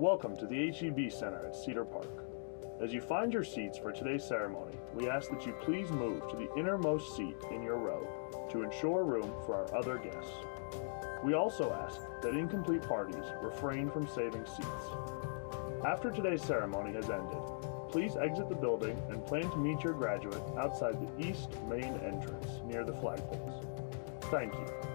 Welcome to the H.S. Center at Cedar Park. As you find your seats for today's ceremony, we ask that you please move to the innermost seat in your row to ensure room for our other guests. We also ask that incomplete parties refrain from saving seats. After today's ceremony has ended, please exit the building and plan to meet your graduate outside the east main entrance near the flagpoles. Thank you.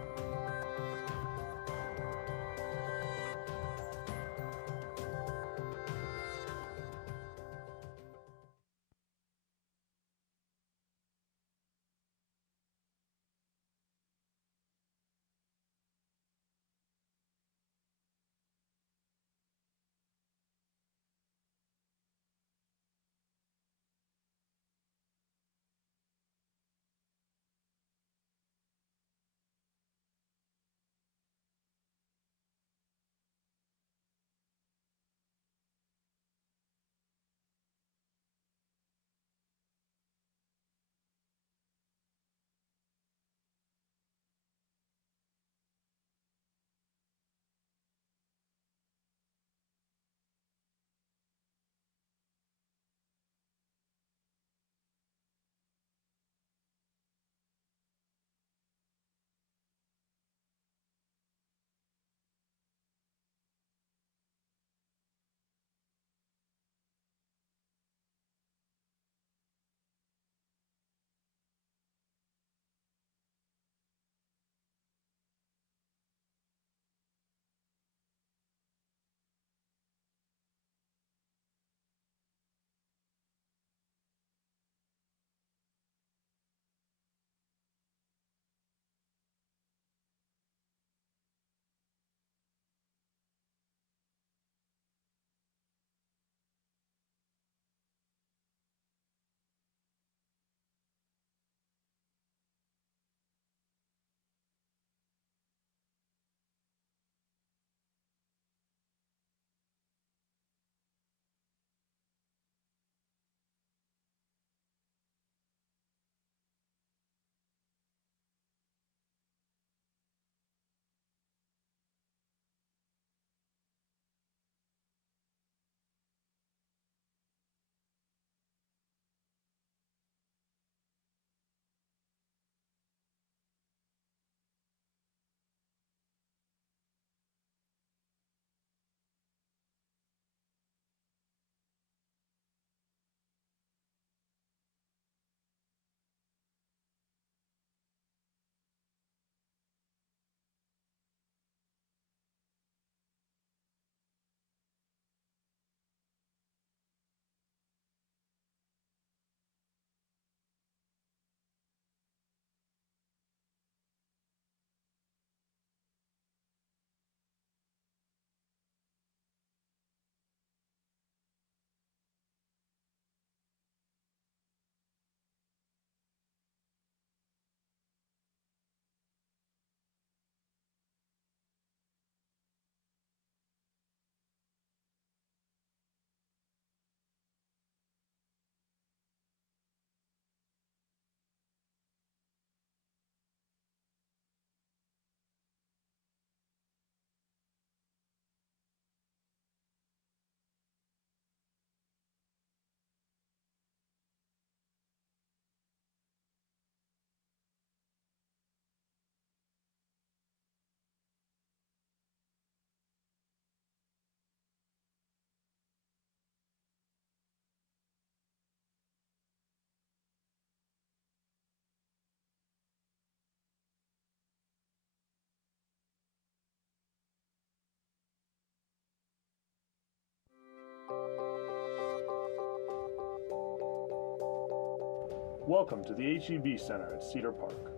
Welcome to the H.S. Center at Cedar Park.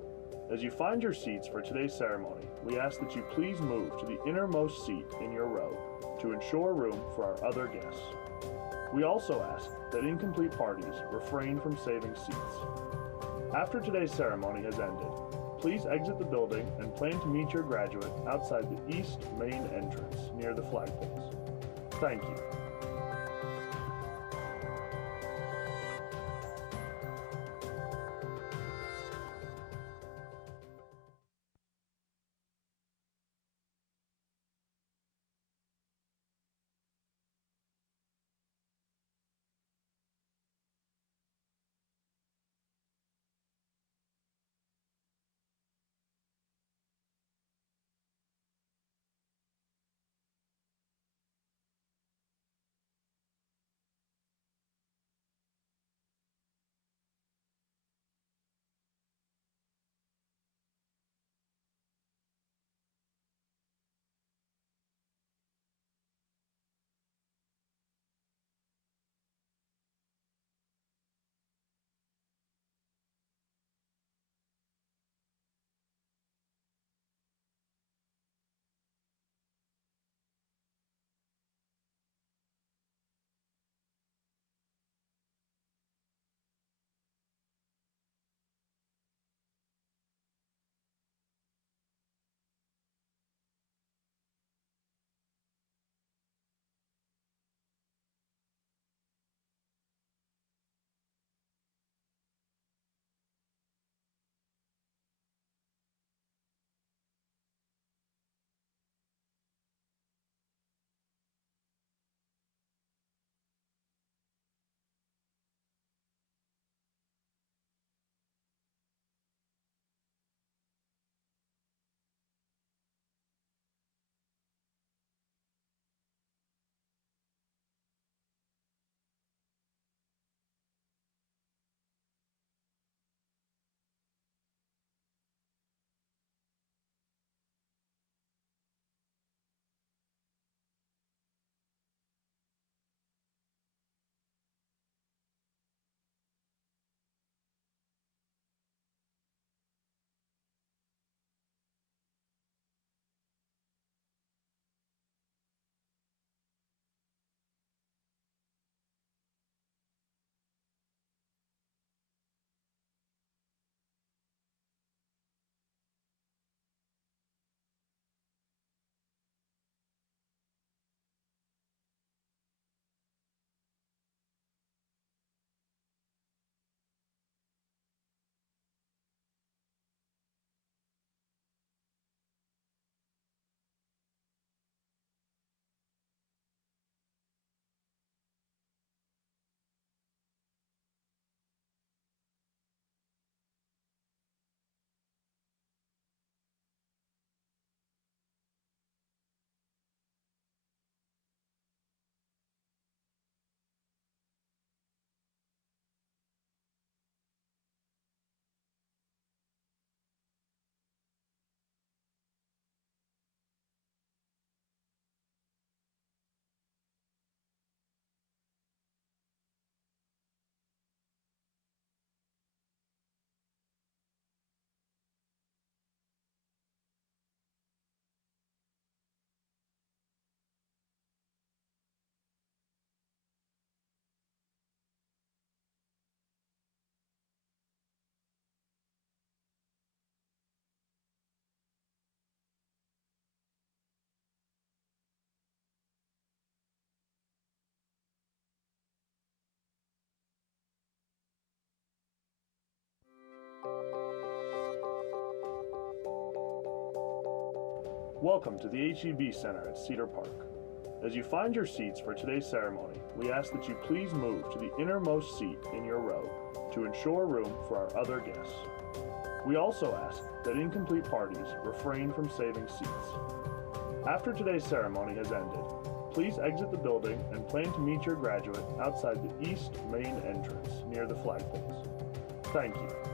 As you find your seats for today's ceremony, we ask that you please move to the innermost seat in your row to ensure room for our other guests. We also ask that incomplete parties refrain from saving seats. After today's ceremony has ended, please exit the building and plan to meet your graduate outside the east main entrance near the flagpoles. Thank you. Welcome to the H.S Center at Cedar Park. As you find your seats for today's ceremony, we ask that you please move to the innermost seat in your row to ensure room for our other guests. We also ask that incomplete parties refrain from saving seats. After today's ceremony has ended, please exit the building and plan to meet your graduate outside the east main entrance near the flagpoles. Thank you.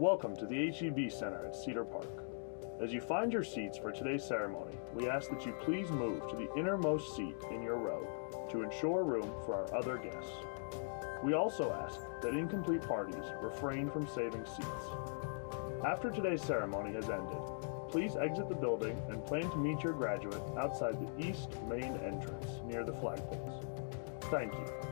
Welcome to the H.S Center at Cedar Park. As you find your seats for today's ceremony, we ask that you please move to the innermost seat in your row to ensure room for our other guests. We also ask that incomplete parties refrain from saving seats. After today's ceremony has ended, please exit the building and plan to meet your graduate outside the east main entrance near the flagpoles. Thank you.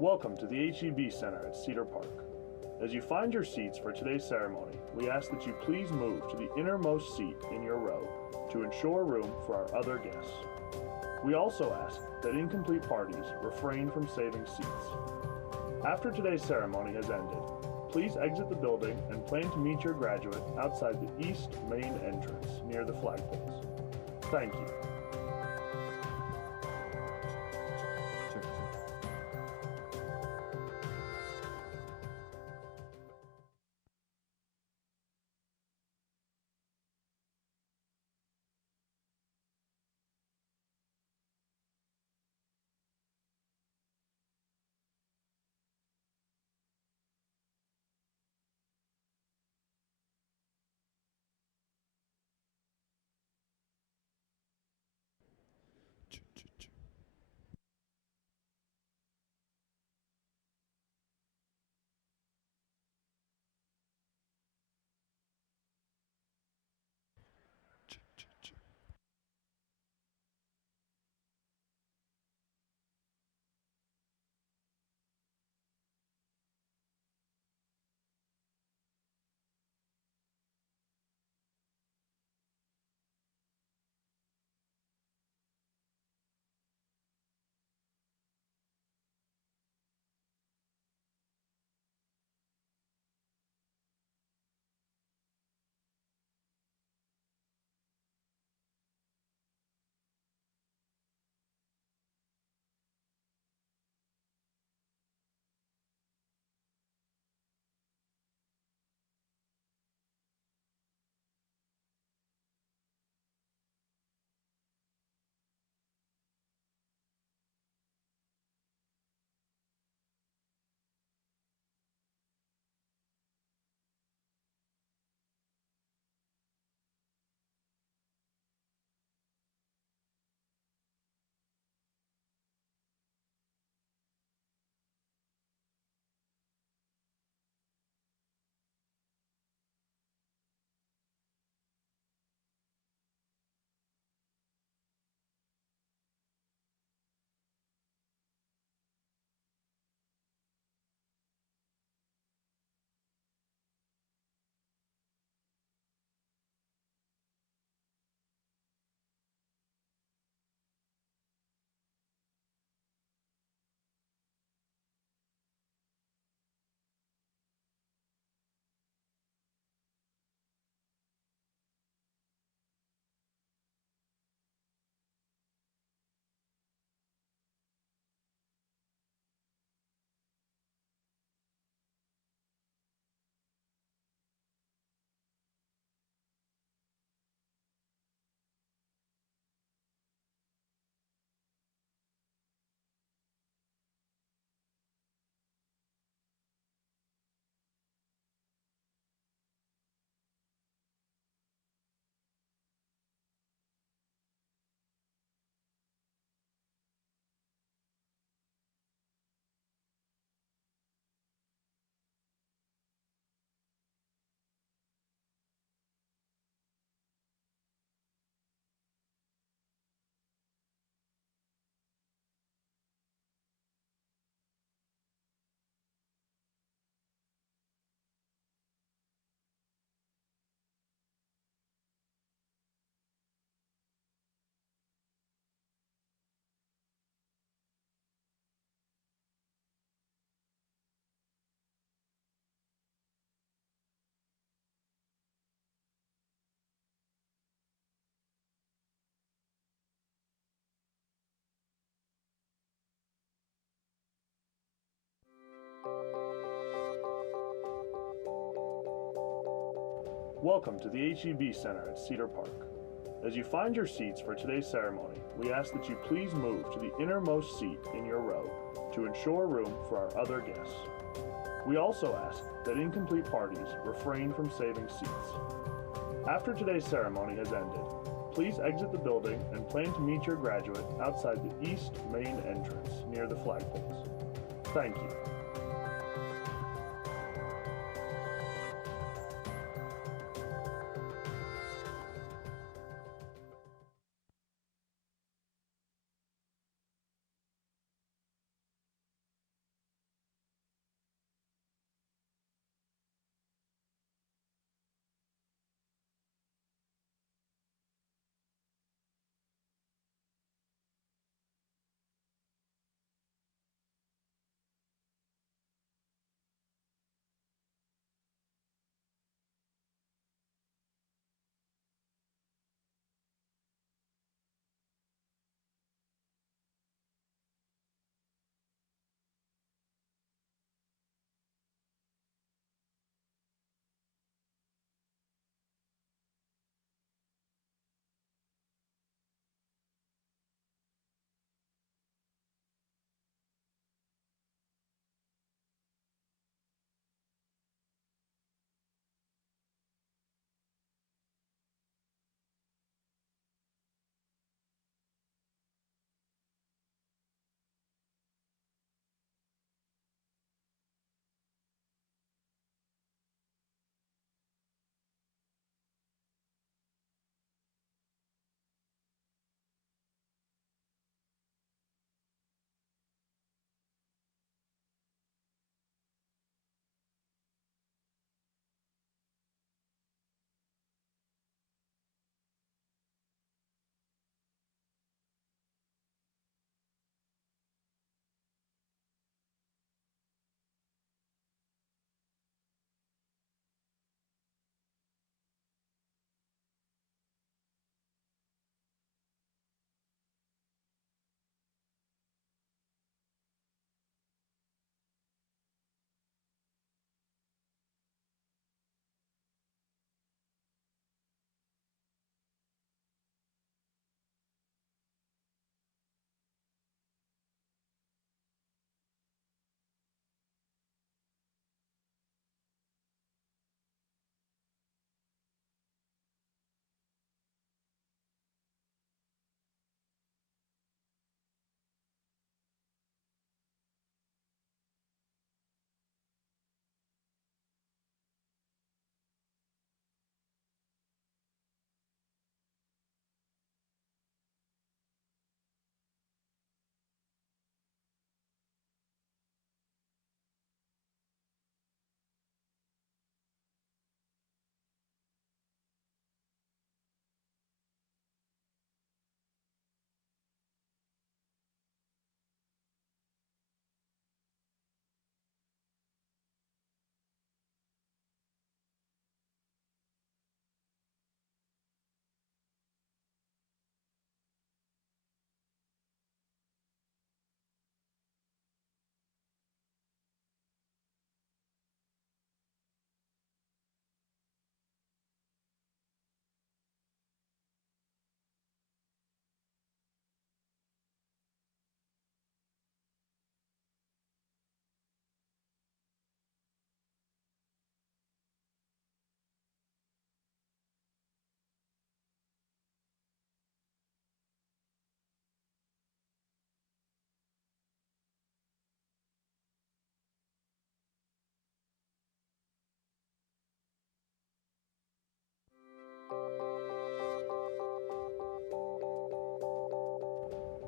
Welcome to the H.S. Center at Cedar Park. As you find your seats for today's ceremony, we ask that you please move to the innermost seat in your row to ensure room for our other guests. We also ask that incomplete parties refrain from saving seats. After today's ceremony has ended, please exit the building and plan to meet your graduate outside the east main entrance near the flagpoles. Thank you. Welcome to the H.S. Center at Cedar Park. As you find your seats for today's ceremony, we ask that you please move to the innermost seat in your row to ensure room for our other guests. We also ask that incomplete parties refrain from saving seats. After today's ceremony has ended, please exit the building and plan to meet your graduate outside the east main entrance near the flagpoles. Thank you.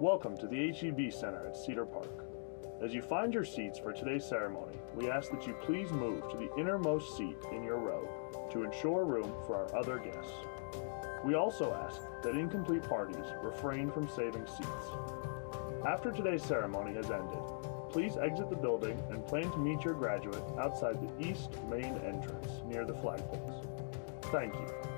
Welcome to the HEB Center at Cedar Park. As you find your seats for today's ceremony, we ask that you please move to the innermost seat in your row to ensure room for our other guests. We also ask that incomplete parties refrain from saving seats. After today's ceremony has ended, please exit the building and plan to meet your graduate outside the east main entrance near the flagpoles. Thank you.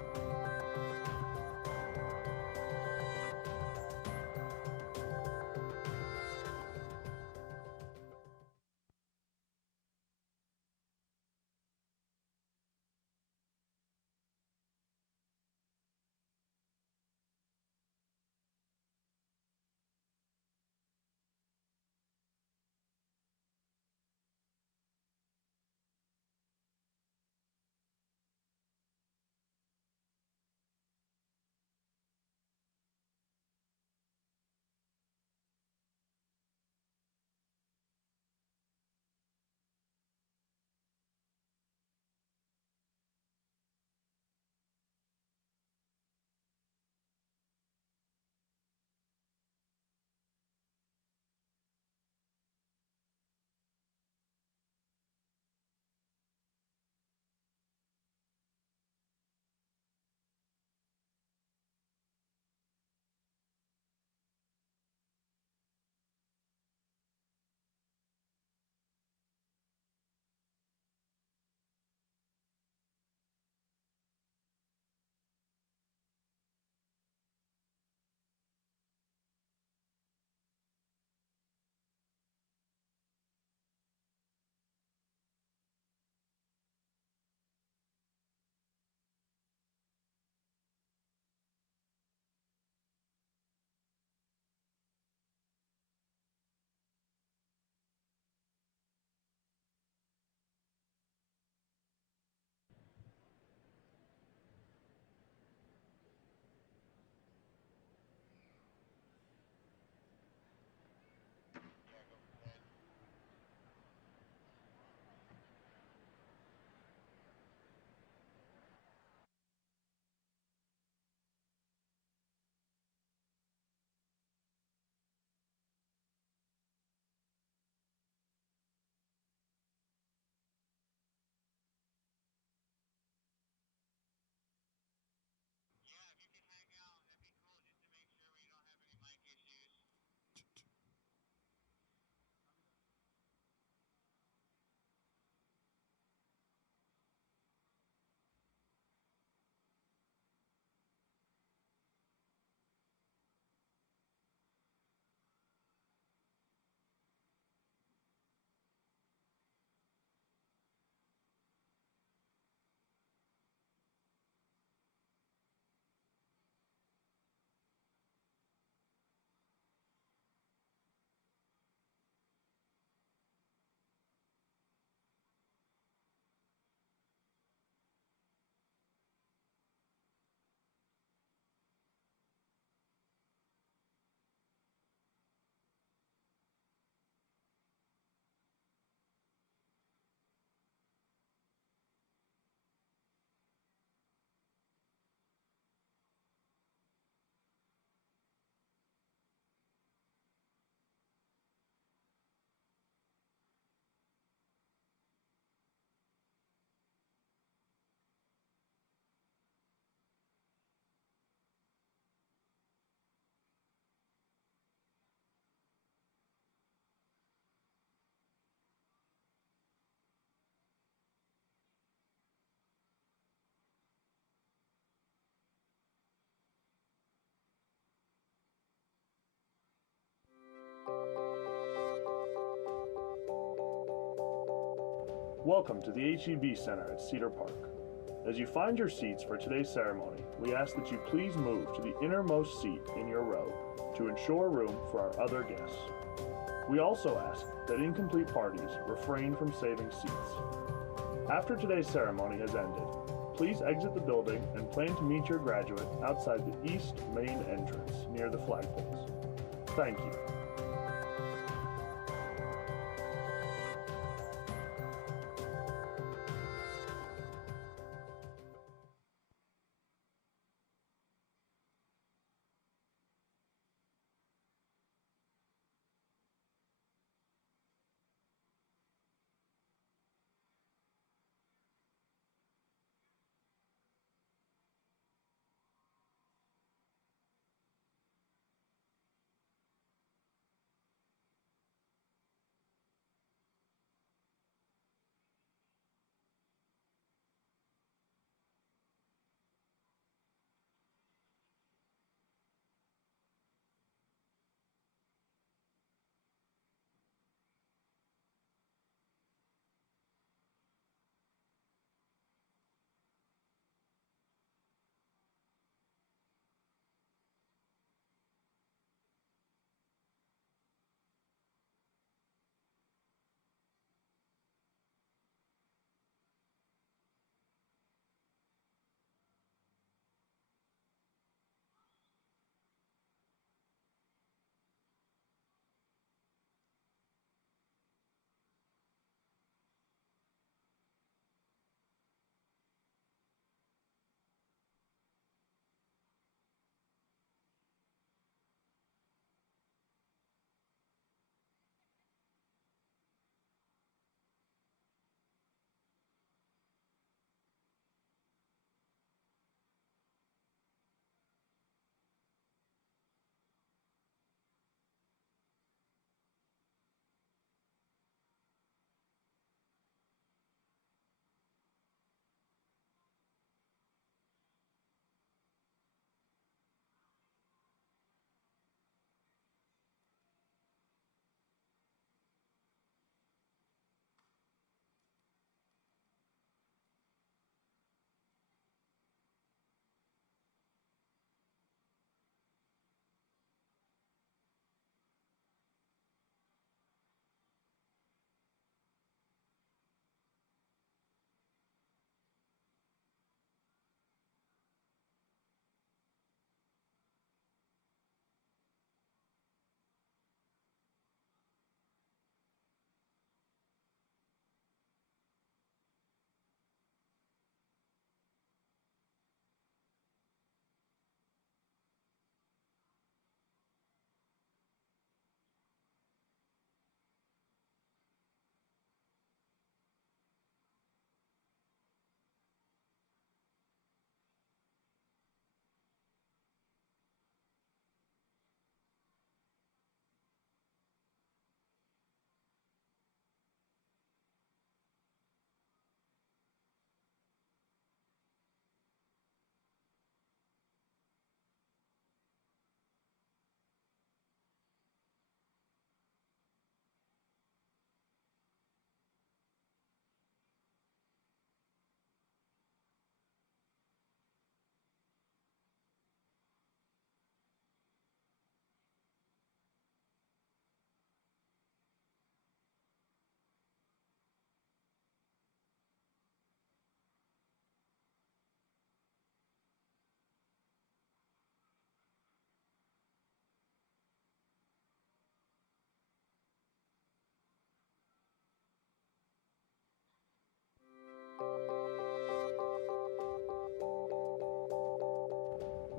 Welcome to the HEB Center at Cedar Park. As you find your seats for today's ceremony, we ask that you please move to the innermost seat in your row to ensure room for our other guests. We also ask that incomplete parties refrain from saving seats. After today's ceremony has ended, please exit the building and plan to meet your graduate outside the east main entrance near the flagpoles. Thank you.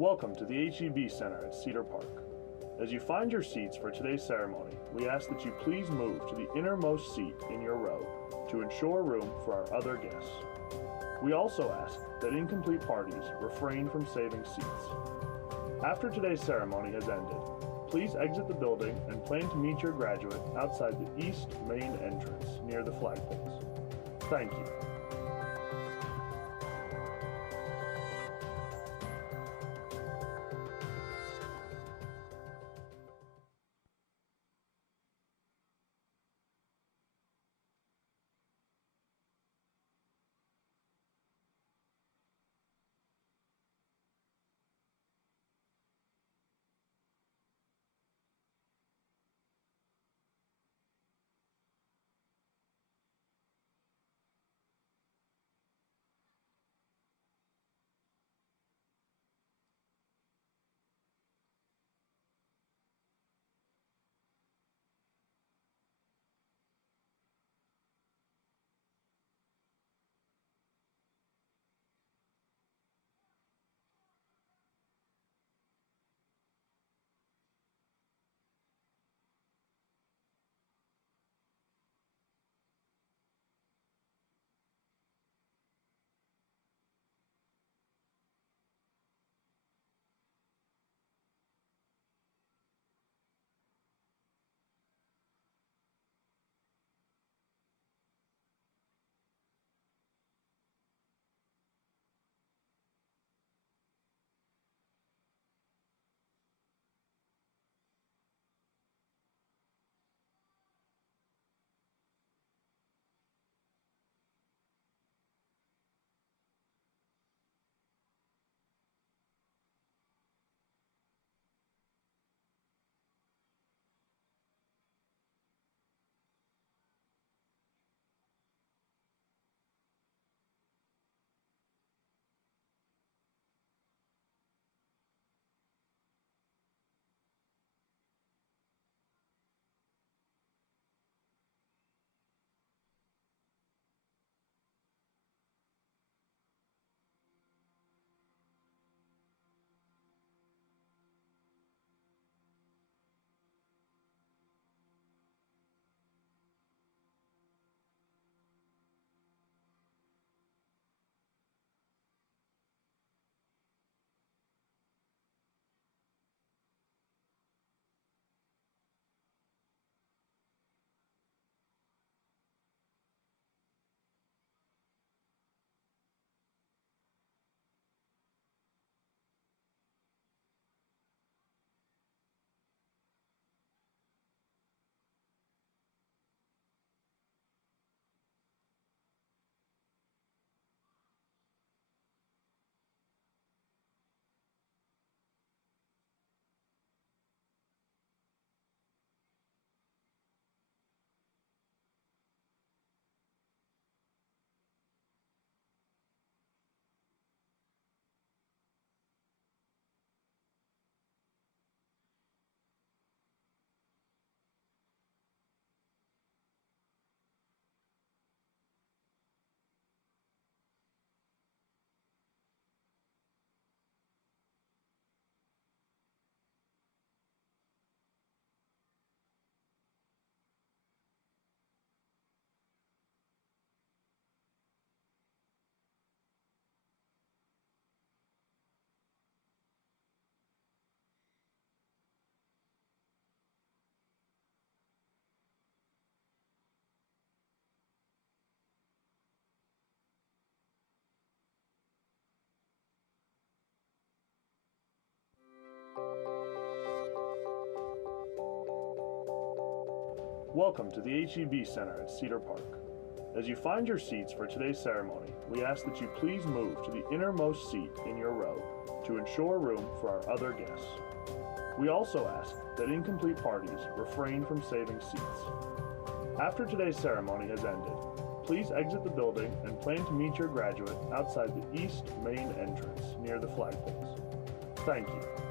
Welcome to the H.S Center at Cedar Park. As you find your seats for today's ceremony, we ask that you please move to the innermost seat in your row to ensure room for our other guests. We also ask that incomplete parties refrain from saving seats. After today's ceremony has ended, please exit the building and plan to meet your graduate outside the east main entrance near the flagpoles. Thank you. Welcome to the H.S Center at Cedar Park. As you find your seats for today's ceremony, we ask that you please move to the innermost seat in your row to ensure room for our other guests. We also ask that incomplete parties refrain from saving seats. After today's ceremony has ended, please exit the building and plan to meet your graduate outside the east main entrance near the flagpoles. Thank you.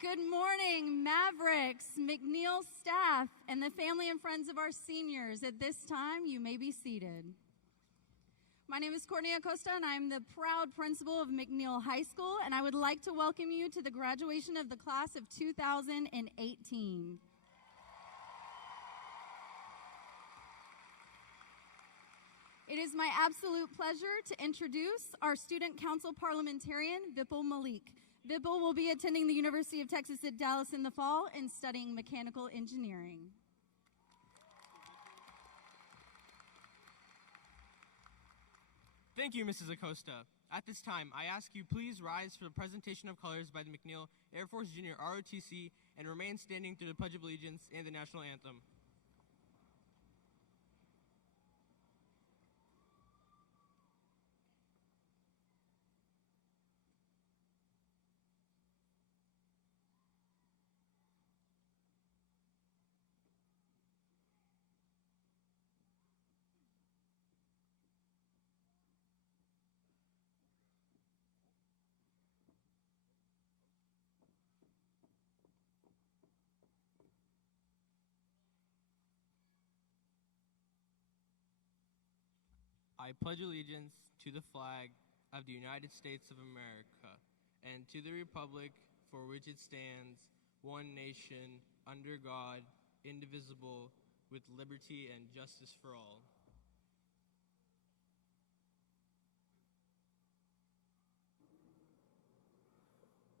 Good morning, Mavericks, McNeil staff, and the family and friends of our seniors. At this time, you may be seated. My name is Courtney Acosta, and I'm the proud principal of McNeil High School, and I would like to welcome you to the graduation of the class of 2018. It is my absolute pleasure to introduce our student council parliamentarian, Vipul Malik. Vipul will be attending the University of Texas at Dallas in the fall and studying mechanical engineering. Thank you, Mrs. Acosta. At this time, I ask you please rise for the presentation of colors by the McNeil Air Force Junior ROTC and remain standing through the Pledge of Allegiance and the National Anthem. I pledge allegiance to the flag of the United States of America and to the republic for which it stands, one nation, under God, indivisible, with liberty and justice for all.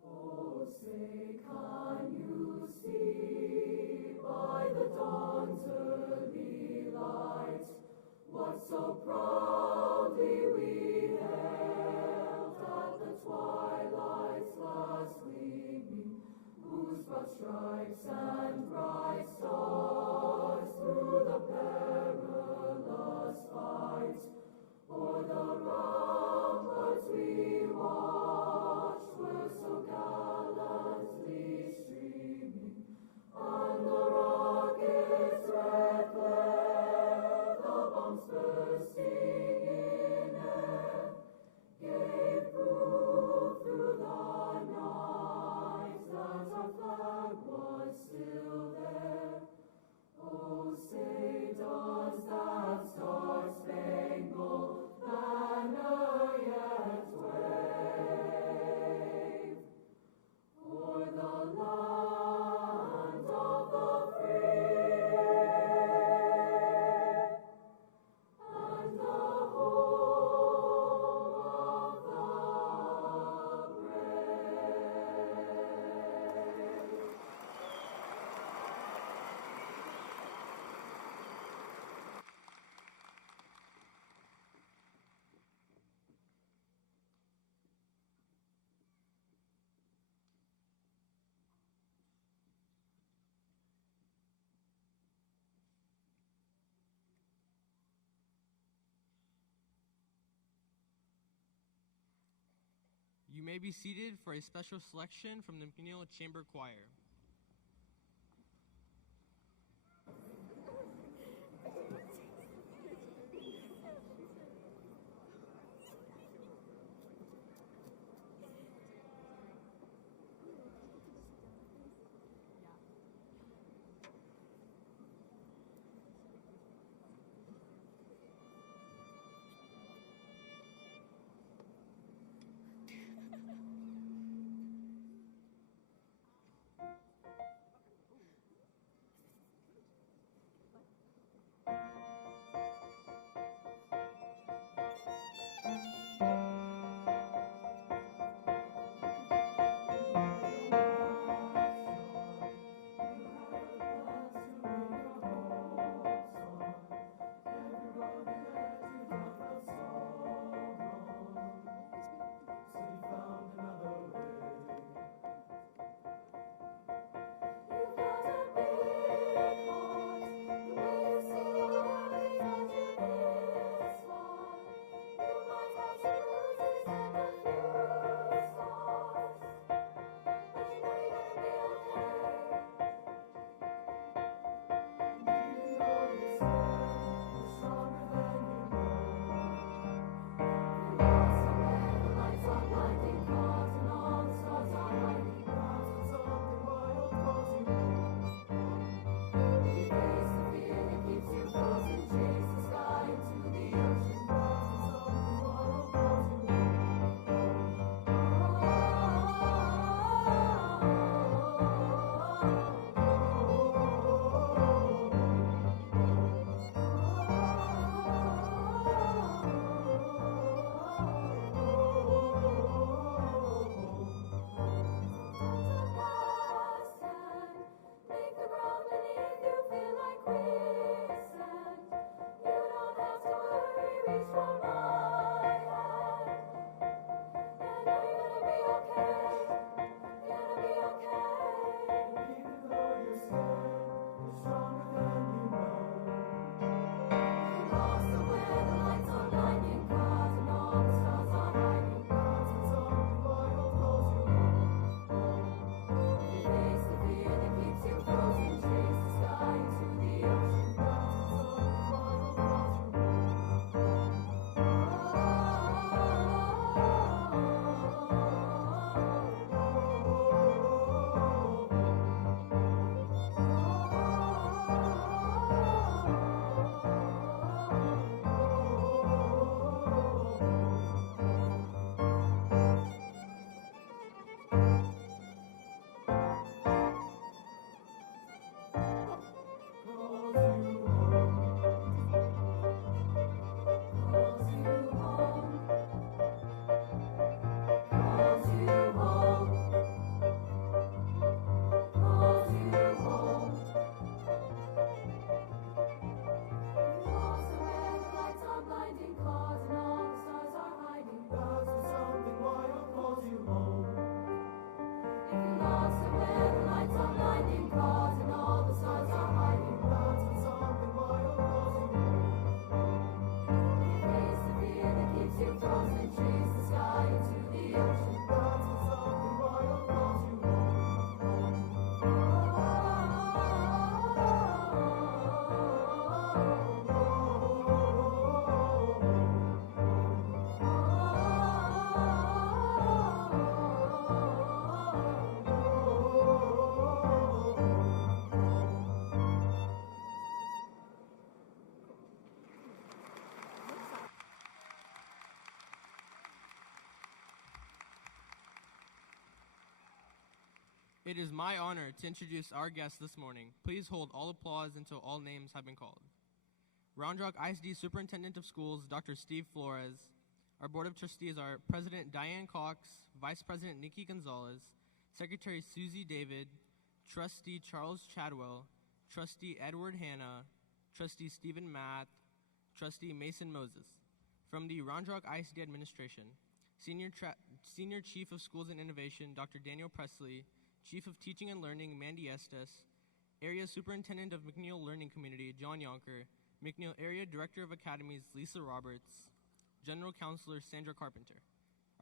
Oh, say, can you see by the dawn's early light what so proudly we hailed at the twilight's last gleaming, whose broad stripes and bright stars through the perilous fight o'er the ramparts we watched were so gallantly streaming, and the rocket's red glare, the bombs bursting in air, gave proof through the night that our flag was still there. Oh, say, does that star-spangled banner yet wave o'er the land of the free and the home of the brave? You may be seated for a special selection from the McNeil Chamber Choir. It is my honor to introduce our guests this morning. Please hold all applause until all names have been called. Round Rock ISD Superintendent of Schools, Dr. Steve Flores. Our Board of Trustees are President Diane Cox, Vice President Nikki Gonzalez, Secretary Susie David, Trustee Charles Chadwell, Trustee Edward Hanna, Trustee Stephen Math, Trustee Mason Moses. From the Round Rock ISD Administration, Senior Chief of Schools and Innovation, Dr. Daniel Presley, Chief of Teaching and Learning, Mandy Estes, Area Superintendent of McNeil Learning Community, John Yonker, McNeil Area Director of Academies, Lisa Roberts, General Counselor, Sandra Carpenter.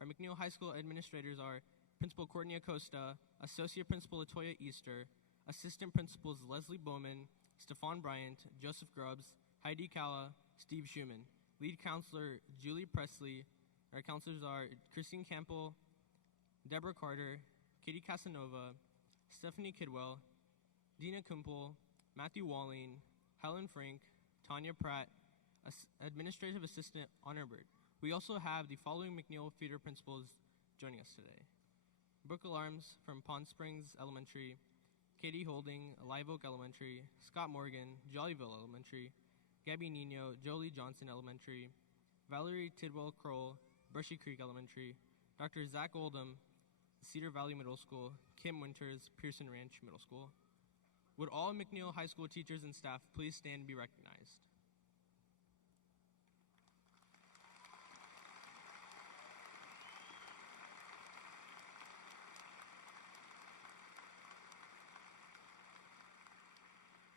Our McNeil High School administrators are Principal Courtney Acosta, Associate Principal Latoya Easter, Assistant Principals Leslie Bowman, Stefan Bryant, Joseph Grubbs, Heidi Calla, Steve Schumann. Lead Counselor Julie Presley. Our counselors are Christine Campbell, Deborah Carter, Katie Casanova, Stephanie Kidwell, Dina Kumpel, Matthew Walling, Helen Frank, Tanya Pratt, Administrative Assistant Honor Bird. We also have the following McNeil Feeder Principals joining us today. Brooke Alarms from Pond Springs Elementary, Katie Holding, Live Oak Elementary, Scott Morgan, Jollyville Elementary, Gabby Nino, Jolie Johnson Elementary, Valerie Tidwell Kroll, Brushy Creek Elementary, Dr. Zach Oldham, Cedar Valley Middle School, Kim Winters, Pearson Ranch Middle School. Would all McNeil High School teachers and staff please stand and be recognized?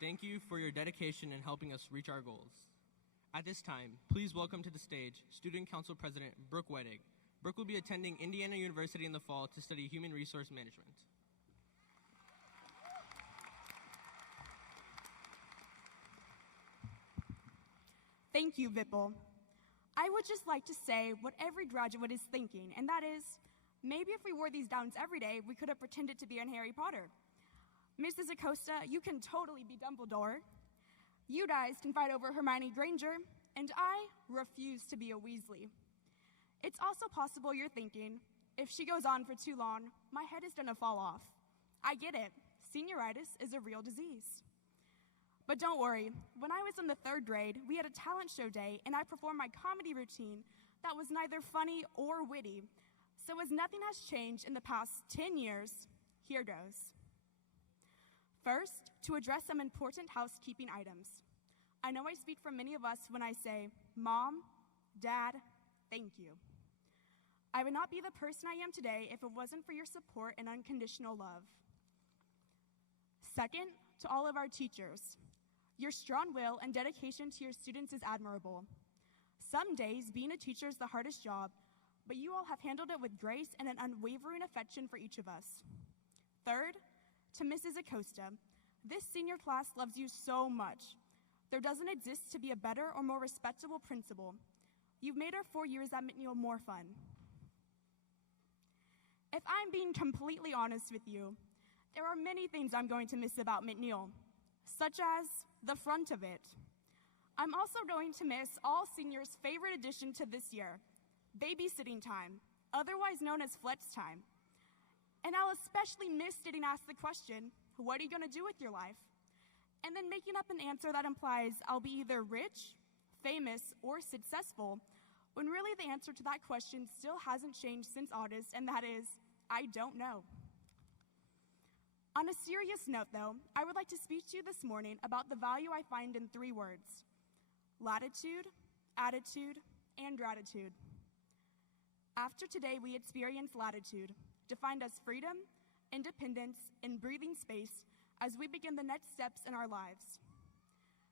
Thank you for your dedication in helping us reach our goals. At this time, please welcome to the stage Student Council President Brooke Wedig. Brooke will be attending Indiana University in the fall to study human resource management. Thank you, Vipul. I would just like to say what every graduate is thinking, and that is, maybe if we wore these gowns every day, we could have pretended to be in Harry Potter. Mrs. Acosta, you can totally be Dumbledore. You guys can fight over Hermione Granger, and I refuse to be a Weasley. It's also possible you're thinking, if she goes on for too long, my head is gonna fall off. I get it. Senioritis is a real disease. But don't worry, when I was in the 3rd grade, we had a talent show day, and I performed my comedy routine that was neither funny or witty. So as nothing has changed in the past 10 years, here goes. First, to address some important housekeeping items. I know I speak for many of us when I say, Mom, Dad, thank you. I would not be the person I am today if it wasn't for your support and unconditional love. Second, to all of our teachers, your strong will and dedication to your students is admirable. Some days, being a teacher is the hardest job, but you all have handled it with grace and an unwavering affection for each of us. Third, to Mrs. Acosta, this senior class loves you so much. There doesn't exist to be a better or more respectable principal. You've made our 4 years at McNeil more fun. If I'm being completely honest with you, there are many things I'm going to miss about McNeil, such as the front of it. I'm also going to miss all seniors' favorite addition to this year, babysitting time, otherwise known as flex time. And I'll especially miss getting asked the question, what are you gonna do with your life? And then making up an answer that implies I'll be either rich, famous, or successful, when really the answer to that question still hasn't changed since August, and that is, I don't know. On a serious note though, I would like to speak to you this morning about the value I find in 3 words: latitude, attitude, and gratitude. After today, we experience latitude, defined as freedom, independence, and breathing space as we begin the next steps in our lives.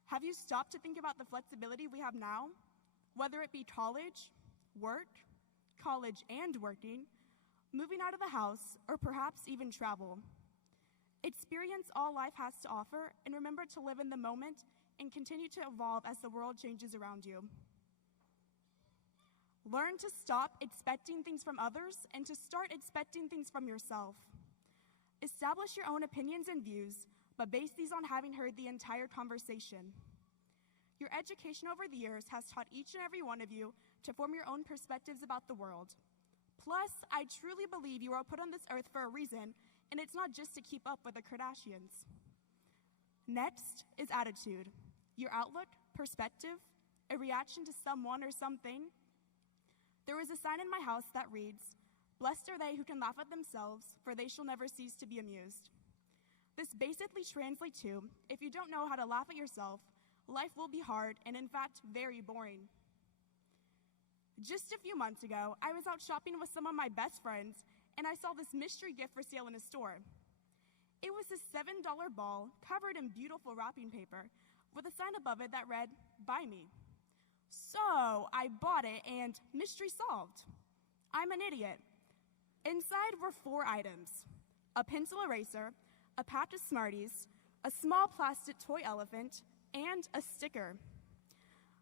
Have you stopped to think about the flexibility we have now? Whether it be college, work, college and working, moving out of the house, or perhaps even travel. Experience all life has to offer, and remember to live in the moment and continue to evolve as the world changes around you. Learn to stop expecting things from others and to start expecting things from yourself. Establish your own opinions and views, but base these on having heard the entire conversation. Your education over the years has taught each and every one of you to form your own perspectives about the world. Plus, I truly believe you are put on this earth for a reason, and it's not just to keep up with the Kardashians. Next is attitude, your outlook, perspective, a reaction to someone or something. There is a sign in my house that reads, "Blessed are they who can laugh at themselves, for they shall never cease to be amused." This basically translates to, if you don't know how to laugh at yourself, life will be hard and, in fact, very boring. Just a few months ago, I was out shopping with some of my best friends, and I saw this mystery gift for sale in a store. It was a $7 ball covered in beautiful wrapping paper with a sign above it that read, "Buy me." So I bought it, and mystery solved. I'm an idiot. Inside were 4 items: a pencil eraser, a pack of Smarties, a small plastic toy elephant, and a sticker.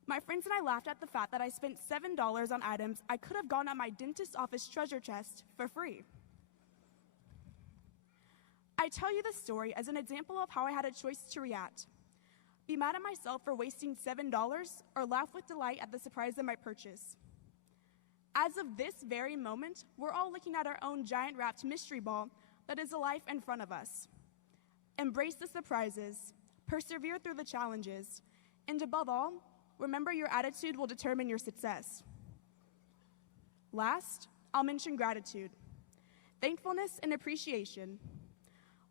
My friends and I laughed at the fact that I spent $7 on items I could have gone at my dentist's office treasure chest for free. I tell you this story as an example of how I had a choice to react: be mad at myself for wasting $7 or laugh with delight at the surprise of my purchase. As of this very moment, we're all looking at our own giant wrapped mystery ball that is a life in front of us. Embrace the surprises, persevere through the challenges, and above all, remember your attitude will determine your success. Last, I'll mention gratitude, thankfulness, and appreciation.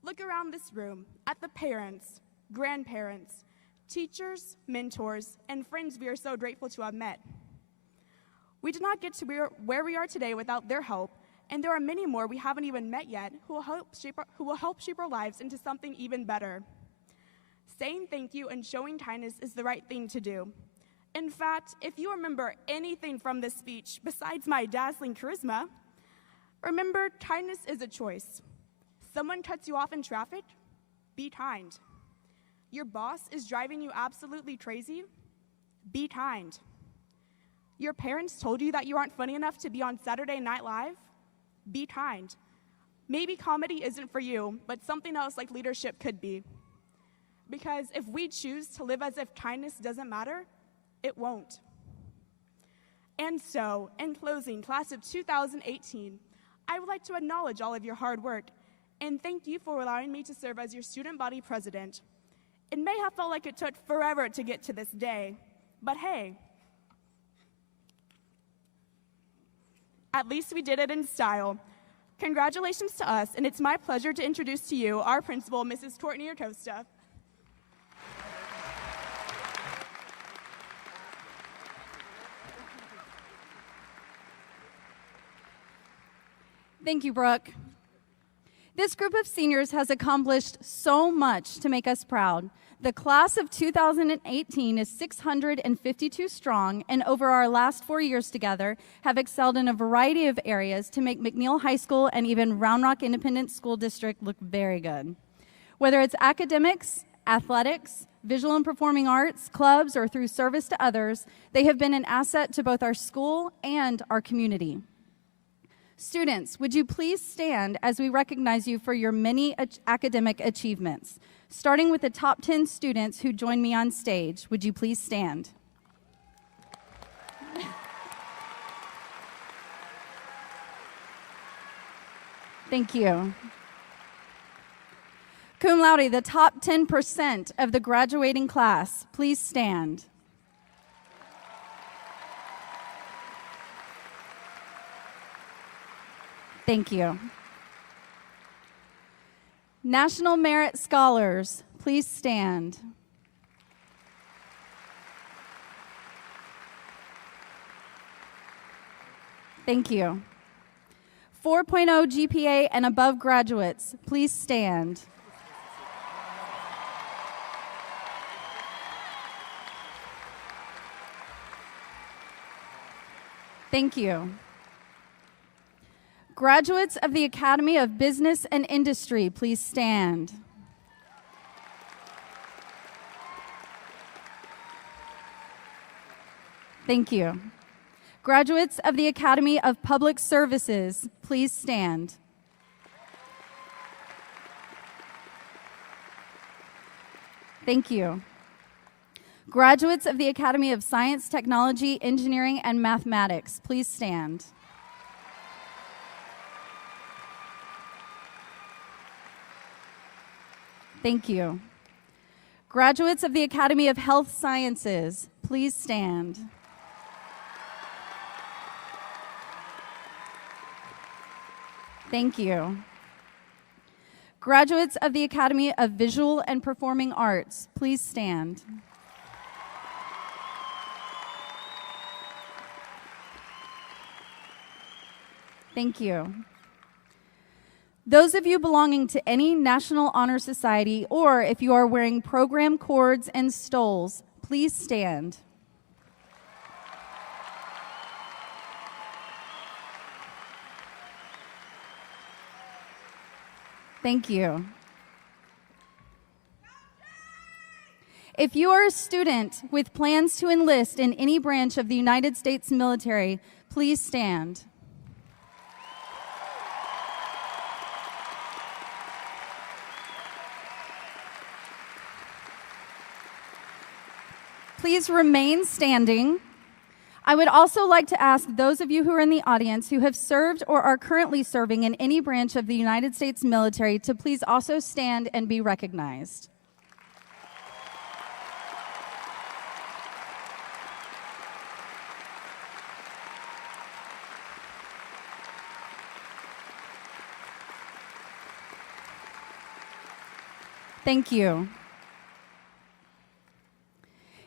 Look around this room at the parents, grandparents, teachers, mentors, and friends we are so grateful to have met. We did not get to where we are today without their help, and there are many more we haven't even met yet who will help shape our lives into something even better. Saying thank you and showing kindness is the right thing to do. In fact, if you remember anything from this speech besides my dazzling charisma, remember kindness is a choice. Someone cuts you off in traffic? Be kind. Your boss is driving you absolutely crazy? Be kind. Your parents told you that you aren't funny enough to be on Saturday Night Live? Be kind. Maybe comedy isn't for you, but something else like leadership could be. Because if we choose to live as if kindness doesn't matter, it won't. And so, in closing, class of 2018, I would like to acknowledge all of your hard work and thank you for allowing me to serve as your student body president. It may have felt like it took forever to get to this day, but hey, at least we did it in style. Congratulations to us, and it's my pleasure to introduce to you our principal, Mrs. Courtney Acosta. Thank you, Brooke. This group of seniors has accomplished so much to make us proud. The class of 2018 is 652 strong, and over our last 4 years together have excelled in a variety of areas to make McNeil High School and even Round Rock Independent School District look very good. Whether it's academics, athletics, visual and performing arts, clubs, or through service to others, they have been an asset to both our school and our community. Students, would you please stand as we recognize you for your many academic achievements? Starting with the top 10 students who join me on stage, would you please stand? Thank you. Cum laude, the top 10% of the graduating class, please stand. Thank you. National Merit Scholars, please stand. Thank you. 4.0 GPA and above graduates, please stand. Thank you. Graduates of the Academy of Business and Industry, please stand. Thank you. Graduates of the Academy of Public Services, please stand. Thank you. Graduates of the Academy of Science, Technology, Engineering, and Mathematics, please stand. Thank you. Graduates of the Academy of Health Sciences, please stand. Thank you. Graduates of the Academy of Visual and Performing Arts, please stand. Thank you. Those of you belonging to any National Honor Society, or if you are wearing program cords and stoles, please stand. Thank you. If you are a student with plans to enlist in any branch of the United States military, please stand. Please remain standing. I would also like to ask those of you who are in the audience who have served or are currently serving in any branch of the United States military to please also stand and be recognized. Thank you.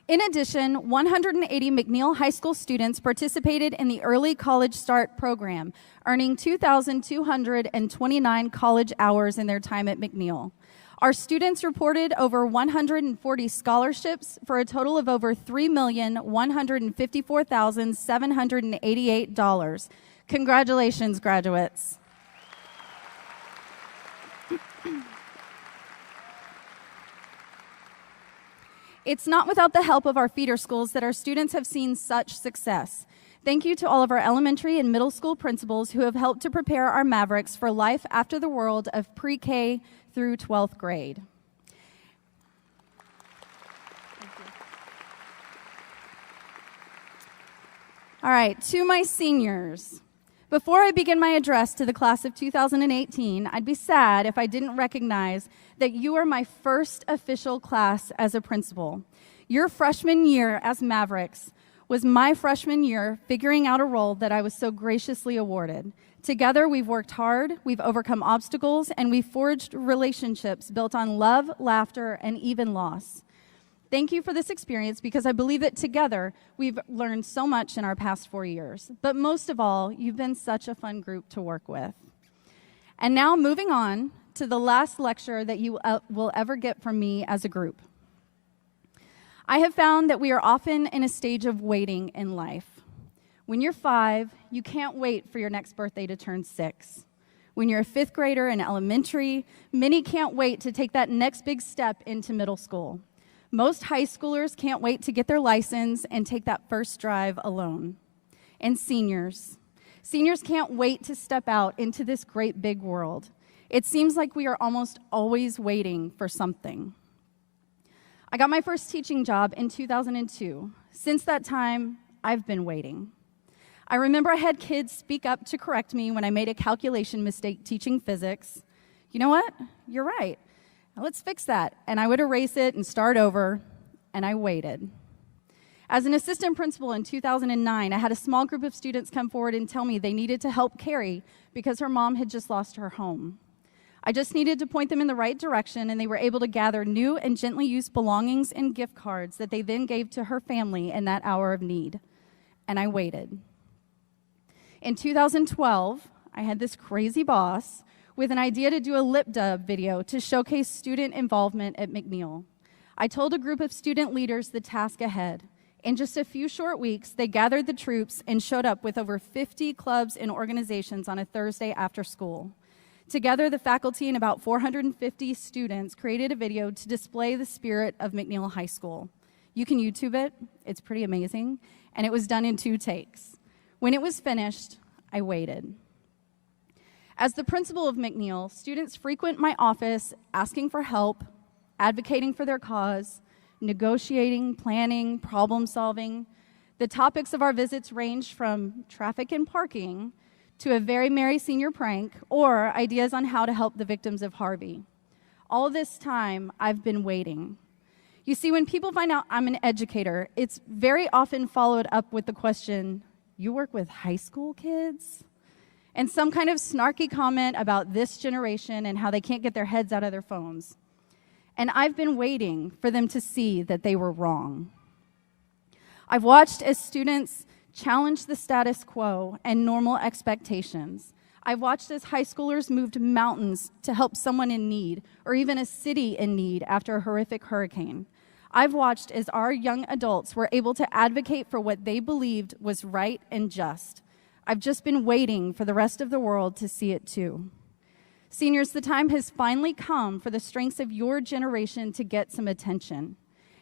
In addition, 180 McNeil High School students participated in the Early College Start program, earning 2,229 college hours in their time at McNeil. Our students reported over 140 scholarships for a total of over $3,154,788. Congratulations, graduates. It's not without the help of our feeder schools that our students have seen such success. Thank you to all of our elementary and middle school principals who have helped to prepare our Mavericks for life after the world of pre-K through 12th grade. All right, to my seniors. Before I begin my address to the class of 2018, I'd be sad if I didn't recognize that you are my first official class as a principal. Your freshman year as Mavericks was my freshman year figuring out a role that I was so graciously awarded. Together, we've worked hard, we've overcome obstacles, and we've forged relationships built on love, laughter, and even loss. Thank you for this experience because I believe that together we've learned so much in our past 4 years. But most of all, you've been such a fun group to work with. And now moving on to the last lecture that you will ever get from me as a group. I have found that we are often in a stage of waiting in life. When you're 5, you can't wait for your next birthday to turn 6. When you're a 5th grader in elementary, many can't wait to take that next big step into middle school. Most high schoolers can't wait to get their license and take that first drive alone. And seniors can't wait to step out into this great big world. It seems like we are almost always waiting for something. I got my first teaching job in 2002. Since that time, I've been waiting. I remember I had kids speak up to correct me when I made a calculation mistake teaching physics. You know what? You're right. Now let's fix that. And I would erase it and start over, and I waited. As an assistant principal in 2009, I had a small group of students come forward and tell me they needed to help Carrie because her mom had just lost her home. I just needed to point them in the right direction, and they were able to gather new and gently used belongings and gift cards that they then gave to her family in that hour of need. And I waited. In 2012, I had this crazy boss with an idea to do a lip dub video to showcase student involvement at McNeil. I told a group of student leaders the task ahead. In just a few short weeks, they gathered the troops and showed up with over 50 clubs and organizations on a Thursday after school. Together, the faculty and about 450 students created a video to display the spirit of McNeil High School. You can YouTube it. It's pretty amazing. And it was done in 2 takes. When it was finished, I waited. As the principal of McNeil, students frequent my office asking for help, advocating for their cause, negotiating, planning, problem solving. The topics of our visits range from traffic and parking to a very merry senior prank or ideas on how to help the victims of Harvey. All this time, I've been waiting. You see, when people find out I'm an educator, it's very often followed up with the question, "You work with high school kids?" And some kind of snarky comment about this generation and how they can't get their heads out of their phones. And I've been waiting for them to see that they were wrong. I've watched as students challenge the status quo and normal expectations. I've watched as high schoolers moved mountains to help someone in need, or even a city in need after a horrific hurricane. I've watched as our young adults were able to advocate for what they believed was right and just. I've just been waiting for the rest of the world to see it too. Seniors, the time has finally come for the strengths of your generation to get some attention.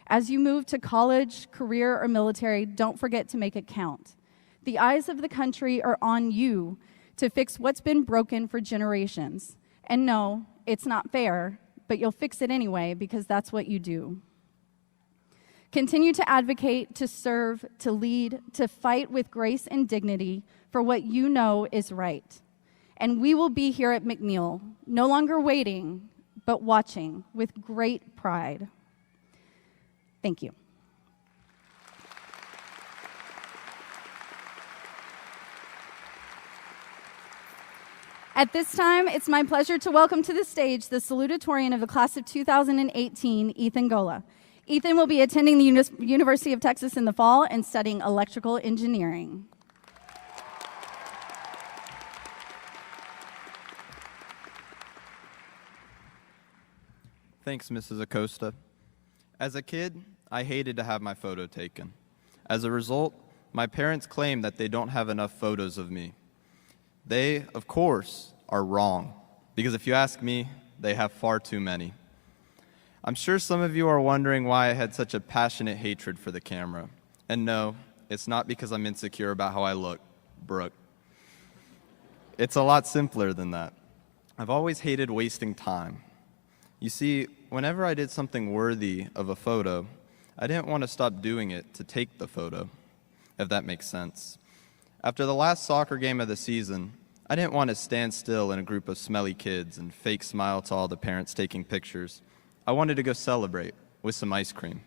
As you move to college, career, or military, don't forget to make it count. The eyes of the country are on you to fix what's been broken for generations. And no, it's not fair, but you'll fix it anyway because that's what you do. Continue to advocate, to serve, to lead, to fight with grace and dignity for what you know is right. And we will be here at McNeil, no longer waiting, but watching with great pride. Thank you. At this time, it's my pleasure to welcome to the stage the salutatorian of the class of 2018, Ethan Gola. Ethan will be attending the University of Texas in the fall and studying electrical engineering. Thanks, Mrs. Acosta. As a kid, I hated to have my photo taken. As a result, my parents claim that they don't have enough photos of me. They, of course, are wrong, because if you ask me, they have far too many. I'm sure some of you are wondering why I had such a passionate hatred for the camera. And no, it's not because I'm insecure about how I look, Brooke. It's a lot simpler than that. I've always hated wasting time. You see, whenever I did something worthy of a photo, I didn't want to stop doing it to take the photo, if that makes sense. After the last soccer game of the season, I didn't want to stand still in a group of smelly kids and fake smile to all the parents taking pictures. I wanted to go celebrate with some ice cream.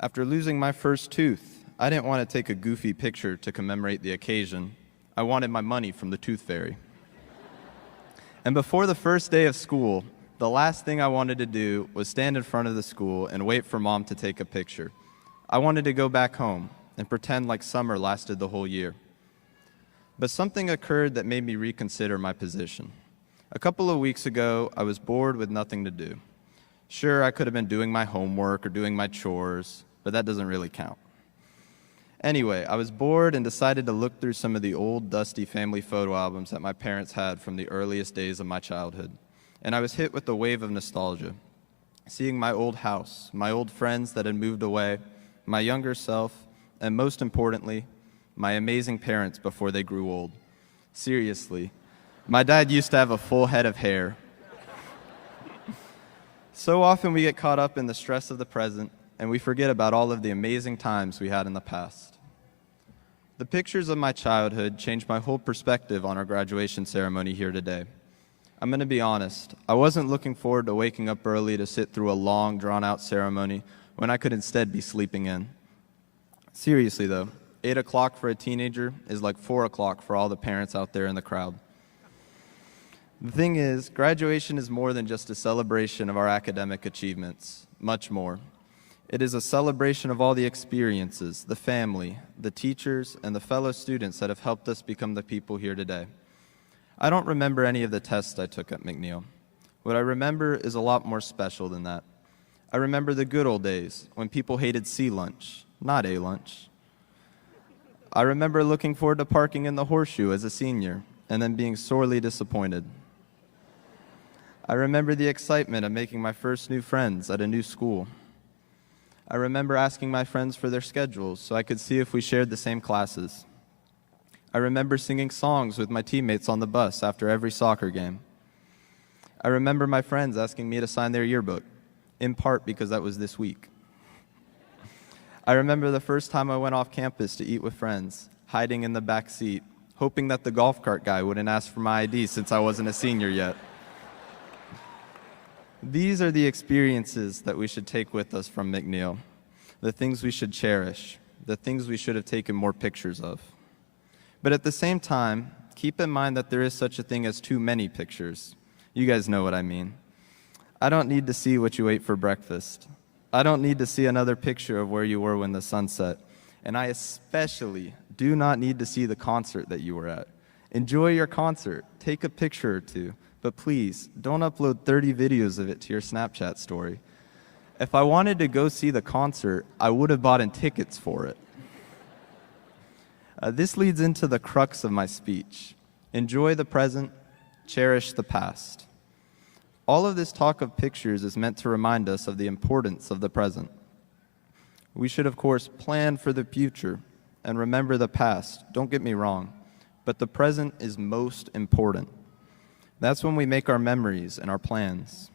After losing my first tooth, I didn't want to take a goofy picture to commemorate the occasion. I wanted my money from the tooth fairy. And before the first day of school, the last thing I wanted to do was stand in front of the school and wait for Mom to take a picture. I wanted to go back home and pretend like summer lasted the whole year. But something occurred that made me reconsider my position. A couple of weeks ago, I was bored with nothing to do. Sure, I could have been doing my homework or doing my chores, but that doesn't really count. Anyway, I was bored and decided to look through some of the old, dusty family photo albums that my parents had from the earliest days of my childhood. And I was hit with a wave of nostalgia, seeing my old house, my old friends that had moved away, my younger self, and most importantly, my amazing parents before they grew old. Seriously, my dad used to have a full head of hair. So often we get caught up in the stress of the present, and we forget about all of the amazing times we had in the past. The pictures of my childhood changed my whole perspective on our graduation ceremony here today. I'm going to be honest, I wasn't looking forward to waking up early to sit through a long, drawn-out ceremony when I could instead be sleeping in. Seriously, though, 8 o'clock for a teenager is like 4 o'clock for all the parents out there in the crowd. The thing is, graduation is more than just a celebration of our academic achievements, much more. It is a celebration of all the experiences, the family, the teachers, and the fellow students that have helped us become the people here today. I don't remember any of the tests I took at McNeil. What I remember is a lot more special than that. I remember the good old days when people hated C lunch, not A lunch. I remember looking forward to parking in the horseshoe as a senior and then being sorely disappointed. I remember the excitement of making my first new friends at a new school. I remember asking my friends for their schedules so I could see if we shared the same classes. I remember singing songs with my teammates on the bus after every soccer game. I remember my friends asking me to sign their yearbook, in part because that was this week. I remember the first time I went off campus to eat with friends, hiding in the back seat, hoping that the golf cart guy wouldn't ask for my ID since I wasn't a senior yet. These are the experiences that we should take with us from McNeil, the things we should cherish, the things we should have taken more pictures of. But at the same time, keep in mind that there is such a thing as too many pictures. You guys know what I mean. I don't need to see what you ate for breakfast. I don't need to see another picture of where you were when the sun set. And I especially do not need to see the concert that you were at. Enjoy your concert. Take a picture or two. But please, don't upload 30 videos of it to your Snapchat story. If I wanted to go see the concert, I would have bought in tickets for it. This leads into the crux of my speech. Enjoy the present, cherish the past. All of this talk of pictures is meant to remind us of the importance of the present. We should, of course, plan for the future and remember the past. Don't get me wrong, but the present is most important. That's when we make our memories and our plans.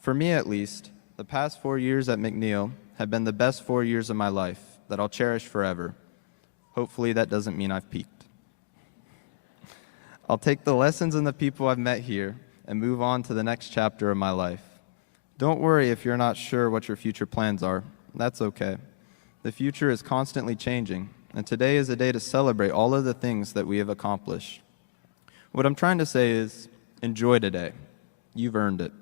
For me, at least, the past 4 years at McNeil have been the best 4 years of my life that I'll cherish forever. Hopefully that doesn't mean I've peaked. I'll take the lessons and the people I've met here and move on to the next chapter of my life. Don't worry if you're not sure what your future plans are. That's okay. The future is constantly changing, and today is a day to celebrate all of the things that we have accomplished. What I'm trying to say is, enjoy today. You've earned it.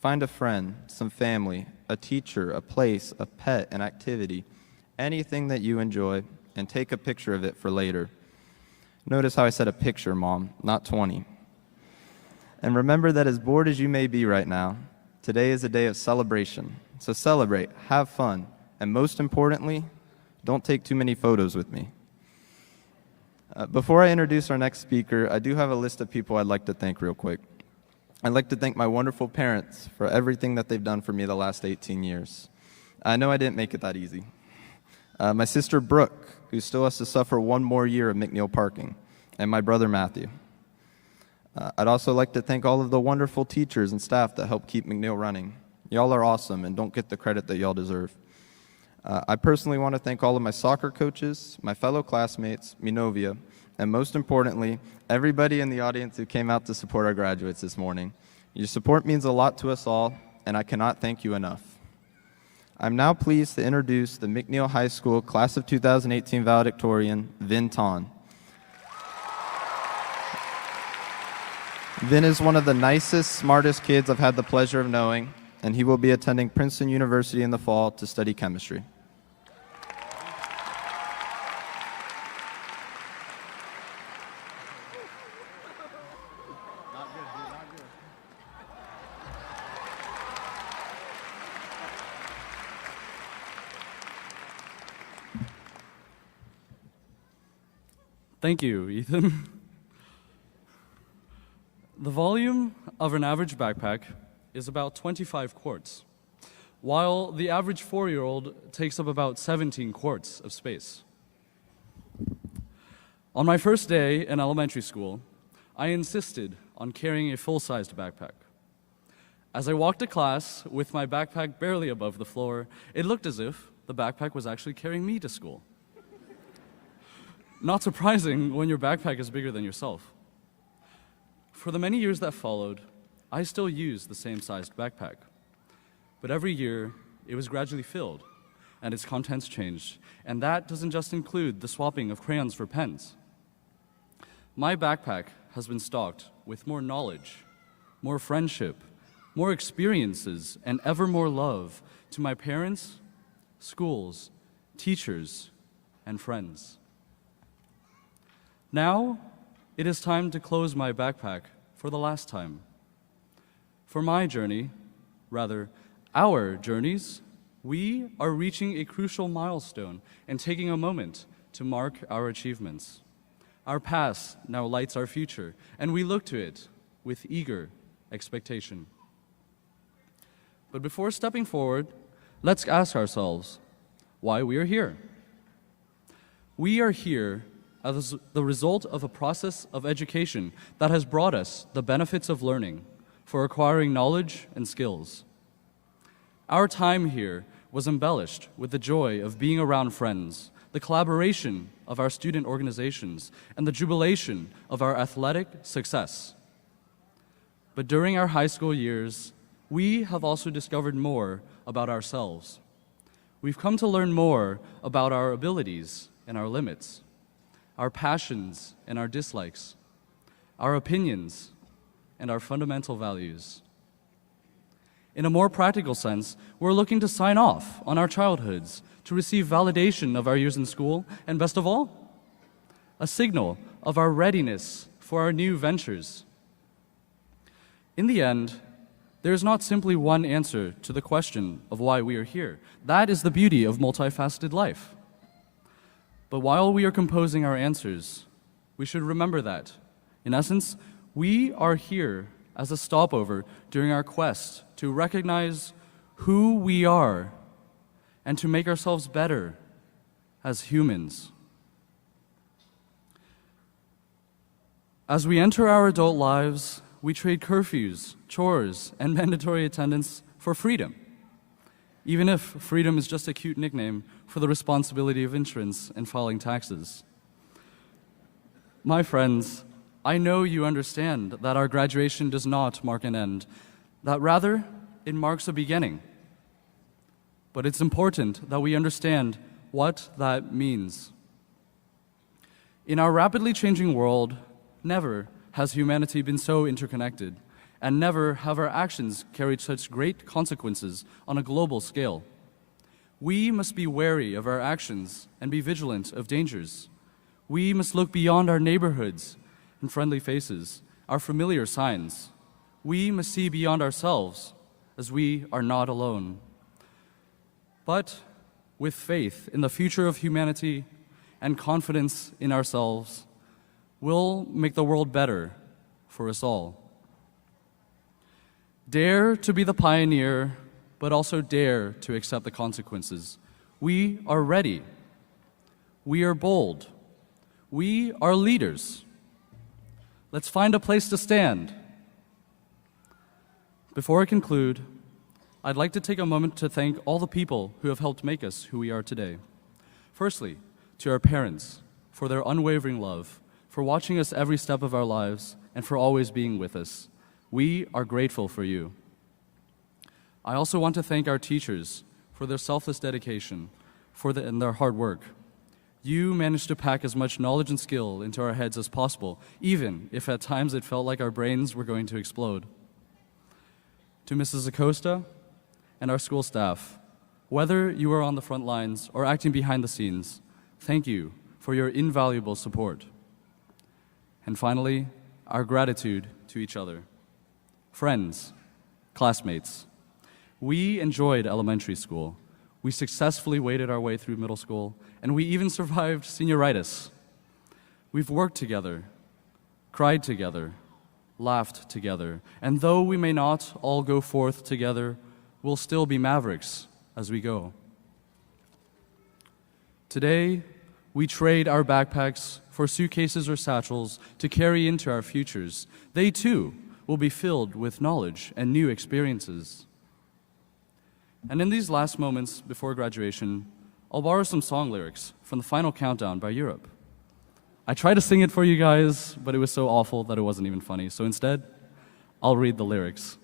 Find a friend, some family, a teacher, a place, a pet, an activity, anything that you enjoy, and take a picture of it for later. Notice how I said a picture, Mom, not 20. And remember that as bored as you may be right now, today is a day of celebration. So celebrate, have fun, and most importantly, don't take too many photos with me. Before I introduce our next speaker, I do have a list of people I'd like to thank real quick. I'd like to thank my wonderful parents for everything that they've done for me the last 18 years. I know I didn't make it that easy. My sister Brooke, who still has to suffer one more year of McNeil parking, and my brother Matthew. I'd also like to thank all of the wonderful teachers and staff that help keep McNeil running. Y'all are awesome and don't get the credit that y'all deserve. I personally want to thank all of my soccer coaches, my fellow classmates, Minovia, and most importantly, everybody in the audience who came out to support our graduates this morning. Your support means a lot to us all, and I cannot thank you enough. I'm now pleased to introduce the McNeil High School Class of 2018 valedictorian, Vin Ton. Vin is one of the nicest, smartest kids I've had the pleasure of knowing, and he will be attending Princeton University in the fall to study chemistry. Thank you, Ethan. The volume of an average backpack is about 25 quarts, while the average 4-year-old takes up about 17 quarts of space. On my first day in elementary school, I insisted on carrying a full-sized backpack. As I walked to class with my backpack barely above the floor, it looked as if the backpack was actually carrying me to school. Not surprising when your backpack is bigger than yourself. For the many years that followed, I still used the same sized backpack. But every year, it was gradually filled, and its contents changed. And that doesn't just include the swapping of crayons for pens. My backpack has been stocked with more knowledge, more friendship, more experiences, and ever more love to my parents, schools, teachers, and friends. Now, it is time to close my backpack for the last time. For my journey, rather, our journeys, we are reaching a crucial milestone and taking a moment to mark our achievements. Our past now lights our future, and we look to it with eager expectation. But before stepping forward, let's ask ourselves why we are here. We are here as the result of a process of education that has brought us the benefits of learning for acquiring knowledge and skills. Our time here was embellished with the joy of being around friends, the collaboration of our student organizations, and the jubilation of our athletic success. But during our high school years, we have also discovered more about ourselves. We've come to learn more about our abilities and our limits, our passions and our dislikes, our opinions and our fundamental values. In a more practical sense, we're looking to sign off on our childhoods, to receive validation of our years in school, and best of all, a signal of our readiness for our new ventures. In the end, there is not simply one answer to the question of why we are here. That is the beauty of multifaceted life. But while we are composing our answers, we should remember that, in essence, we are here as a stopover during our quest to recognize who we are and to make ourselves better as humans. As we enter our adult lives, we trade curfews, chores, and mandatory attendance for freedom, even if freedom is just a cute nickname for the responsibility of insurance and filing taxes. My friends, I know you understand that our graduation does not mark an end, that rather it marks a beginning. But it's important that we understand what that means. In our rapidly changing world, never has humanity been so interconnected, and never have our actions carried such great consequences on a global scale. We must be wary of our actions and be vigilant of dangers. We must look beyond our neighborhoods and friendly faces, our familiar signs. We must see beyond ourselves, as we are not alone. But with faith in the future of humanity and confidence in ourselves, we'll make the world better for us all. Dare to be the pioneer, but also dare to accept the consequences. We are ready. We are bold. We are leaders. Let's find a place to stand. Before I conclude, I'd like to take a moment to thank all the people who have helped make us who we are today. Firstly, to our parents for their unwavering love, for watching us every step of our lives, and for always being with us. We are grateful for you. I also want to thank our teachers for their selfless dedication and their hard work. You managed to pack as much knowledge and skill into our heads as possible, even if at times it felt like our brains were going to explode. To Mrs. Acosta and our school staff, whether you are on the front lines or acting behind the scenes, thank you for your invaluable support. And finally, our gratitude to each other. Friends, classmates, we enjoyed elementary school. We successfully waded our way through middle school, and we even survived senioritis. We've worked together, cried together, laughed together, and though we may not all go forth together, we'll still be mavericks as we go. Today, we trade our backpacks for suitcases or satchels to carry into our futures. They too will be filled with knowledge and new experiences. And in these last moments before graduation, I'll borrow some song lyrics from the final countdown by Europe. I tried to sing it for you guys, but it was so awful that it wasn't even funny. So instead, I'll read the lyrics.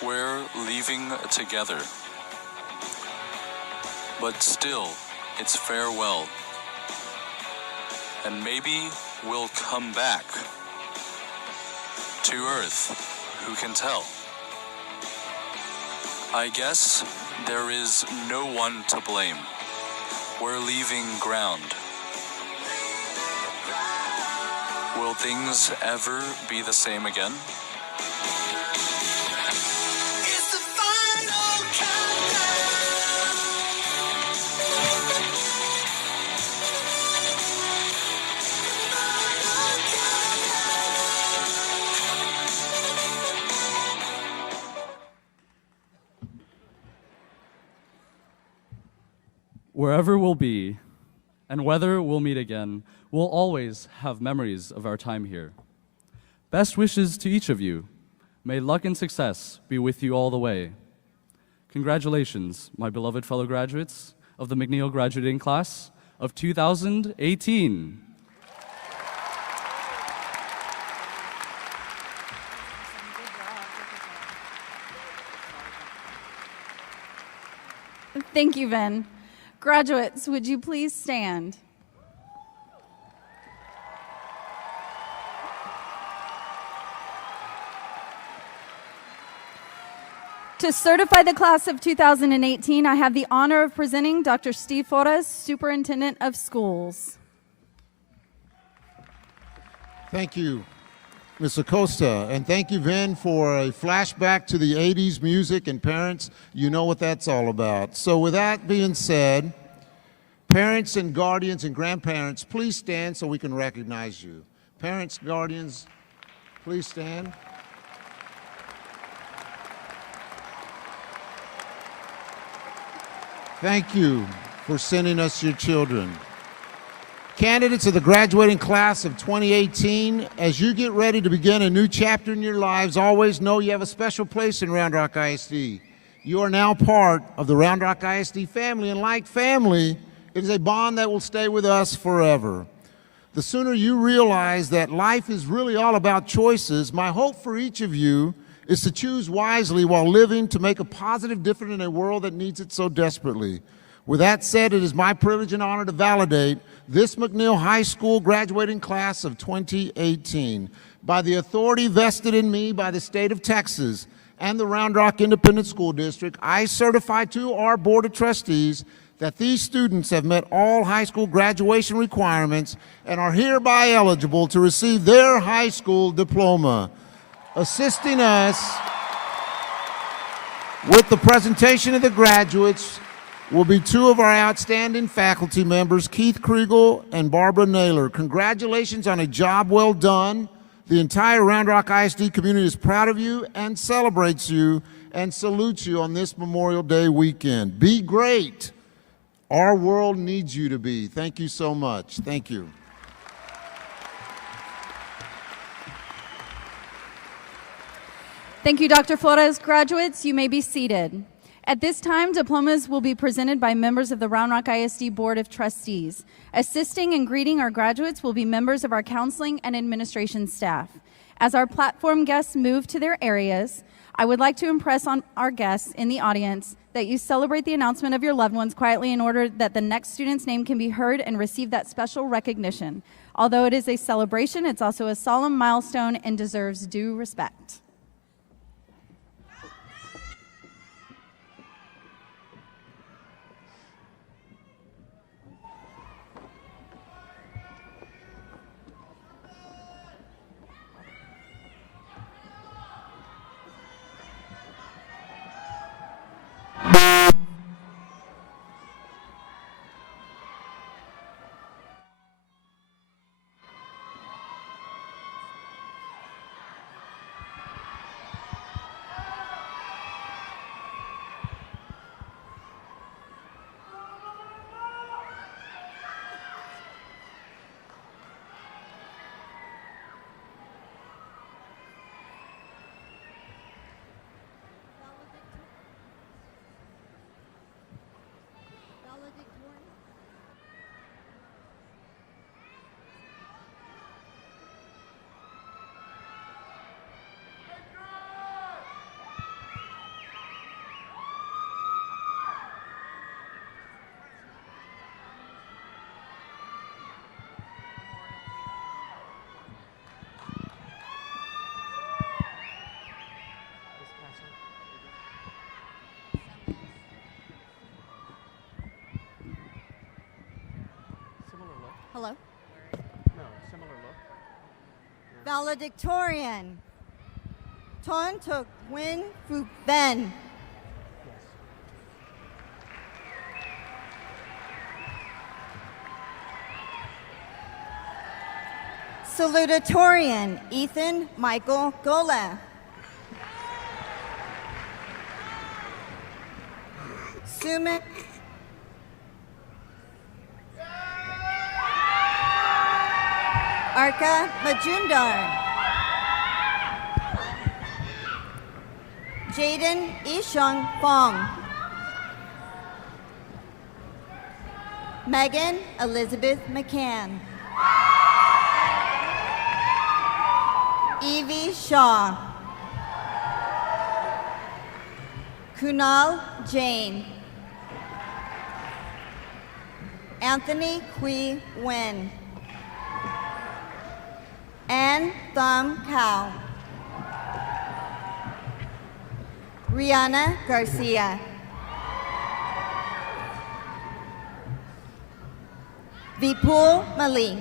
We're leaving together, but still, it's farewell. And maybe we'll come back to Earth, who can tell? I guess there is no one to blame. We're leaving ground. Will things ever be the same again? Wherever we'll be, and whether we'll meet again, we'll always have memories of our time here. Best wishes to each of you. May luck and success be with you all the way. Congratulations, my beloved fellow graduates of the McNeil graduating class of 2018. Thank you, Vin. Graduates, would you please stand? To certify the class of 2018, I have the honor of presenting Dr. Steve Flores, Superintendent of Schools. Thank you, Ms. Acosta, and thank you, Vin, for a flashback to the 80s music, and parents, you know what that's all about. So with that being said, parents and guardians and grandparents, please stand so we can recognize you. Parents, guardians, please stand. Thank you for sending us your children. Candidates of the graduating class of 2018, as you get ready to begin a new chapter in your lives, always know you have a special place in Round Rock ISD. You are now part of the Round Rock ISD family, and like family, it is a bond that will stay with us forever. The sooner you realize that life is really all about choices, my hope for each of you is to choose wisely while living to make a positive difference in a world that needs it so desperately. With that said, it is my privilege and honor to validate this McNeil High School graduating class of 2018. By the authority vested in me by the state of Texas and the Round Rock Independent School District, I certify to our Board of Trustees that these students have met all high school graduation requirements and are hereby eligible to receive their high school diploma. Assisting us with the presentation of the graduates will be two of our outstanding faculty members, Keith Kriegel and Barbara Naylor. Congratulations on a job well done. The entire Round Rock ISD community is proud of you and celebrates you and salutes you on this Memorial Day weekend. Be great. Our world needs you to be. Thank you so much. Thank you. Thank you, Dr. Flores. Graduates, you may be seated. At this time, diplomas will be presented by members of the Round Rock ISD Board of Trustees. Assisting and greeting our graduates will be members of our counseling and administration staff. As our platform guests move to their areas, I would like to impress on our guests in the audience that you celebrate the announcement of your loved ones quietly in order that the next student's name can be heard and receive that special recognition. Although it is a celebration, it's also a solemn milestone and deserves due respect. Hello? No, similar look. Valedictorian. Ton Tuk Win Fu Ben. Salutatorian Ethan Michael Gola. Sumit Arka Majumdar. Jaden Ishong Fong. Megan Elizabeth McCann. Evie Shaw. Kunal Jain. Anthony Kui Wen. Ann Thum Cao. Rihanna Garcia. Vipul Mali.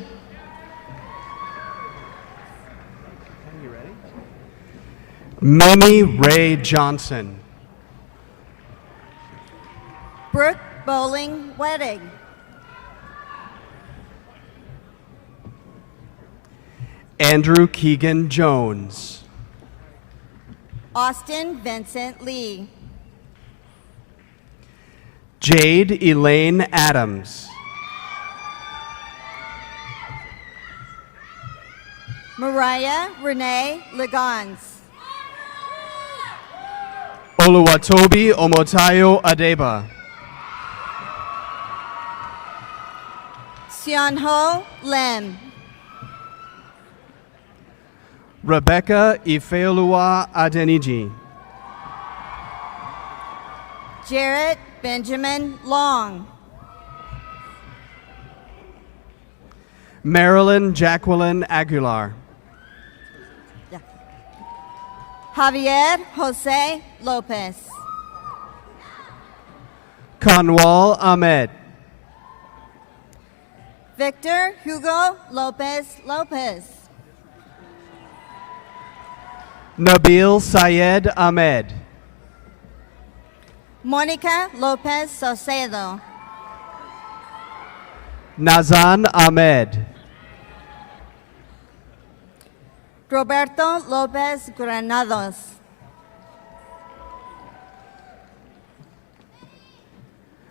Mimi Ray Johnson. Brooke Bowling Wedding. Andrew Keegan Jones. Austin Vincent Lee. Jade Elaine Adams. Mariah Renee Legans. Oluwatobi Omotayo Adeba. Sionho Lim. Rebecca Ifeoluwa Adeniji. Jarrett Benjamin Long. Marilyn Jacqueline Aguilar. Javier Jose Lopez. Kanwal Ahmed. Victor Hugo Lopez Lopez. Nabil Syed Ahmed. Monica Lopez Saucedo. Nazan Ahmed. Roberto Lopez Granados.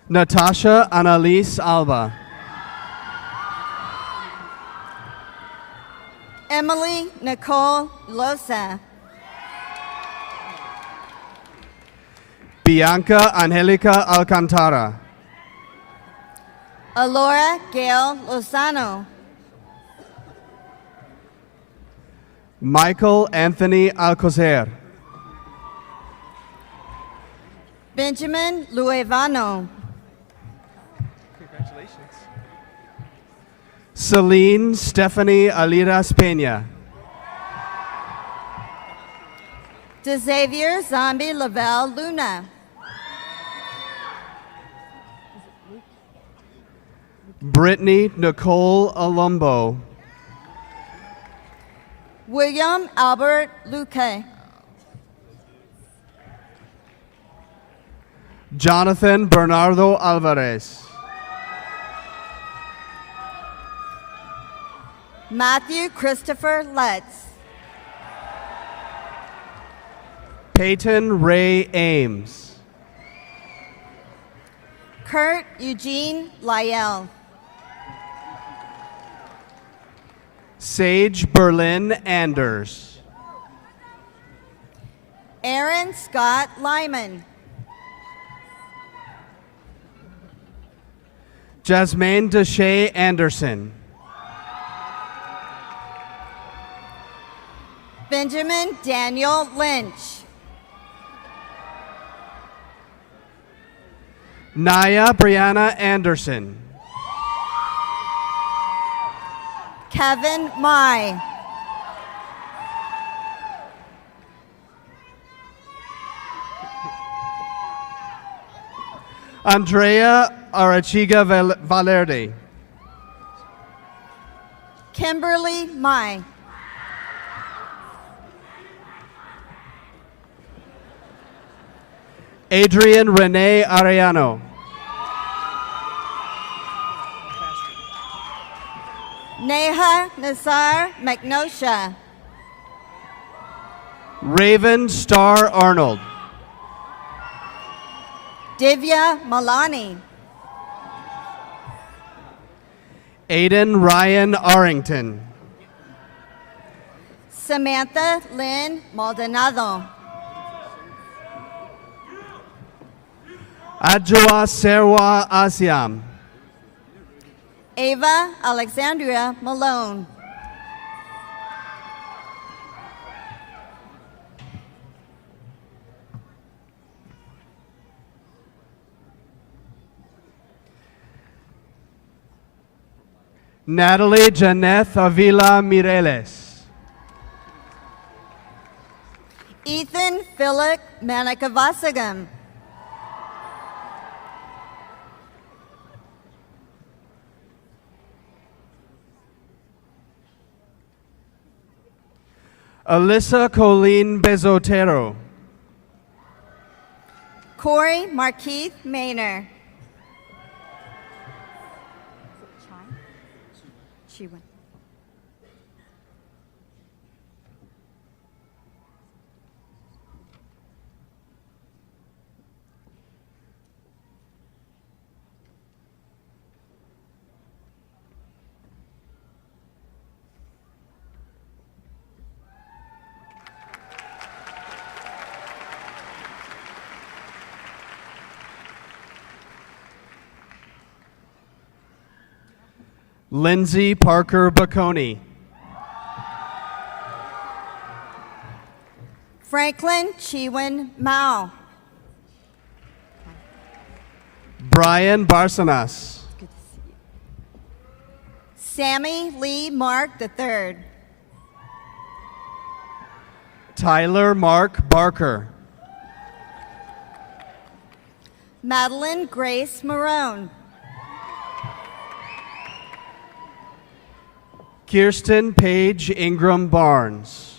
Natasha Annalise Alba. Emily Nicole Loza. Bianca Angelica Alcantara. Alora Gail Lozano. Michael Anthony Alcocer. Benjamin Luevano. Congratulations. Celine Stephanie Aliras Peña. DeXavier Zombie Lavelle Luna. Brittany Nicole Alumbo. William Albert Luque. Jonathan Bernardo Alvarez. Matthew Christopher Lutz. Peyton Ray Ames. Kurt Eugene Lyell. Sage Berlin Anders. Aaron Scott Lyman. Jasmine Deshay Anderson. Benjamin Daniel Lynch. Naya Brianna Anderson. Kevin Mai. Andrea Arachiga Valerde. Kimberly Mai. Adrian Renee Arellano. Neha Nazar McNosha. Raven Star Arnold. Divya Malani. Aiden Ryan Arrington. Samantha Lynn Maldonado. Adjoa Serwa Asiam. Ava Alexandria Malone. Natalie Janeth Avila Mireles. Ethan Philip Manikavasagam. Alyssa Colleen Bezotero. Corey Markeith Maynor. Chiwan. Lindsay Parker Baconi. Franklin Chiwin Mao. Brian Barsanas. Sammy Lee Mark III. Tyler Mark Barker. Madeline Grace Marone. Kirsten Paige Ingram Barnes.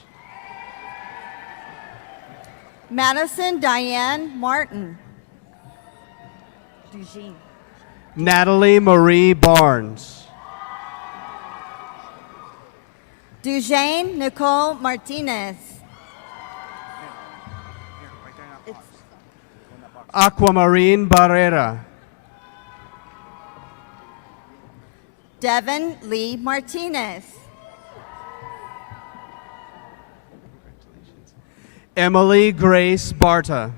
Madison Diane Martin. Natalie Marie Barnes. Dujane Nicole Martinez. Aquamarine Barrera. Devin Lee Martinez. Emily Grace Barta.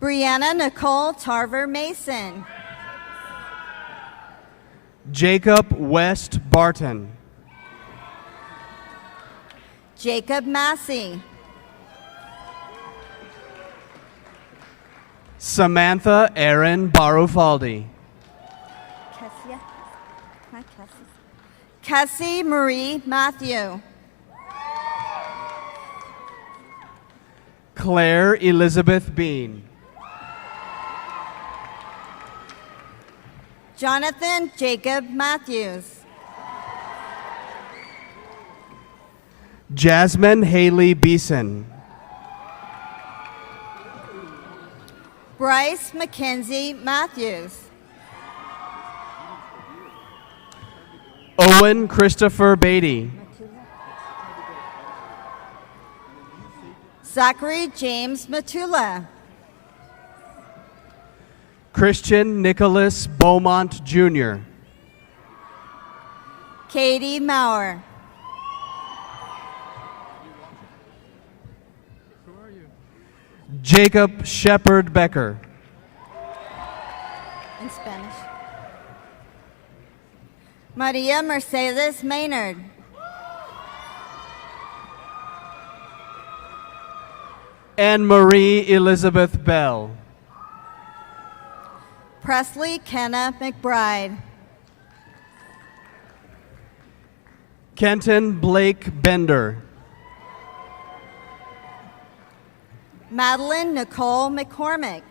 Brianna Nicole Tarver Mason. Jacob West Barton. Jacob Massey. Samantha Erin Barufaldi. Cassia. Hi, Cassie. Cassie Marie Matthew. Claire Elizabeth Bean. Jonathan Jacob Matthews. Jasmine Haley Beeson. Bryce Mackenzie Matthews. Owen Christopher Beatty. Zachary James Matula. Christian Nicholas Beaumont Jr. Katie Maurer. Jacob Shepard Becker. In Spanish. Maria Mercedes Maynard. Anne Marie Elizabeth Bell. Presley Kenna McBride. Kenton Blake Bender. Madeline Nicole McCormick.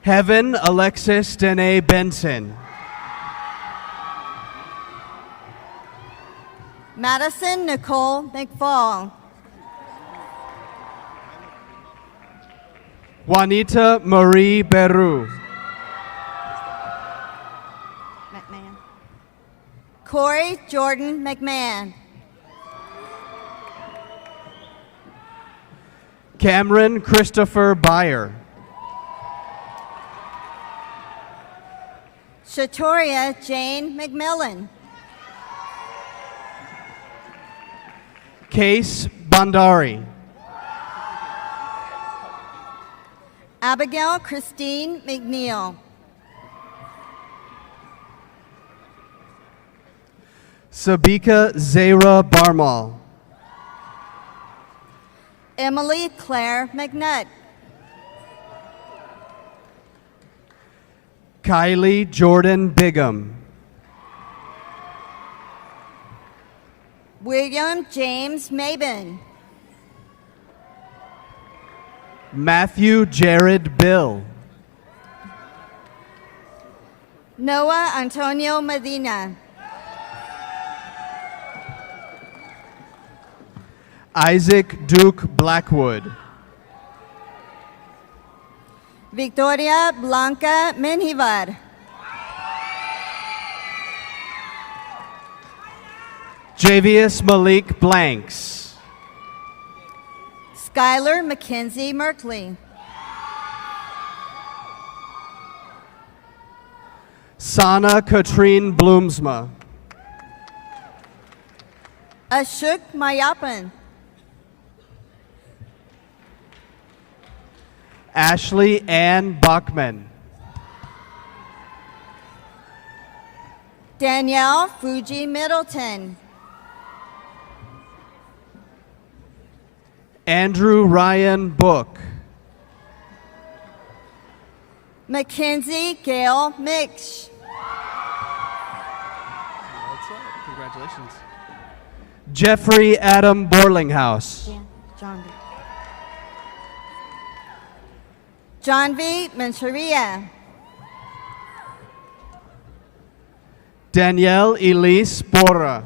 Heaven Alexis Dene Benson. Madison Nicole McFall. Juanita Marie Beru. McMahon. Corey Jordan McMahon. Cameron Christopher Byer. Shatoria Jane McMillan. Case Bandari. Abigail Christine McNeil. Sabika Zara Barmal. Emily Claire McNutt. Kylie Jordan Bigham. William James Mabin. Matthew Jared Bill. Noah Antonio Medina. Isaac Duke Blackwood. Victoria Blanca Menjivar. Javius Malik Blanks. Skylar Mackenzie Merkley. Sana Katrine Bloomsma. Ashok Mayapan. Ashley Ann Bachman. Danielle Fuji Middleton. Andrew Ryan Book. Mackenzie Gail Mix. Congratulations. Jeffrey Adam Borlinghouse. John V. Manchuria. Danielle Elise Borra.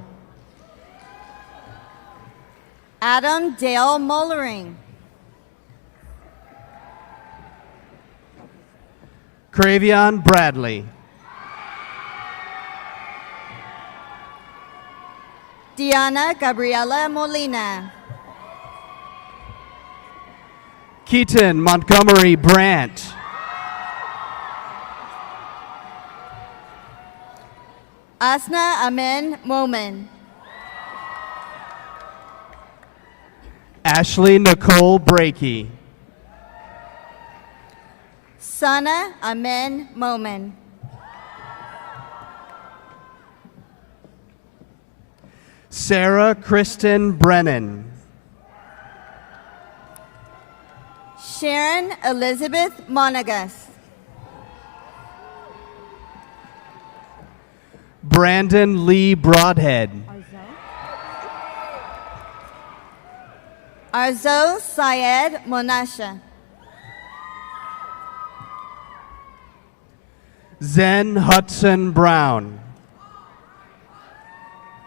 Adam Dale Mollering. Cravion Bradley. Diana Gabriela Molina. Keaton Montgomery Brandt. Asna Amen Momen. Ashley Nicole Brakey. Sana Amen Momen. Sarah Kristen Brennan. Sharon Elizabeth Monagas. Brandon Lee Broadhead. Arzo Syed Monasha. Zen Hudson Brown.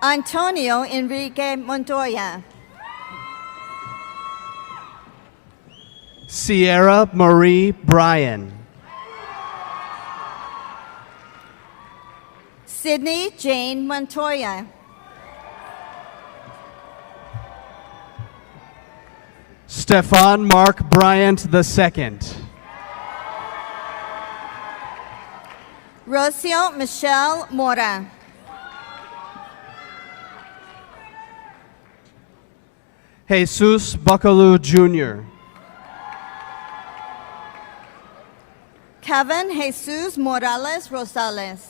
Antonio Enrique Montoya. Sierra Marie Bryan. Sydney Jane Montoya. Stefan Mark Bryant II. Rocio Michelle Mora. Jesus Buckaloo Jr. Kevin Jesus Morales Rosales.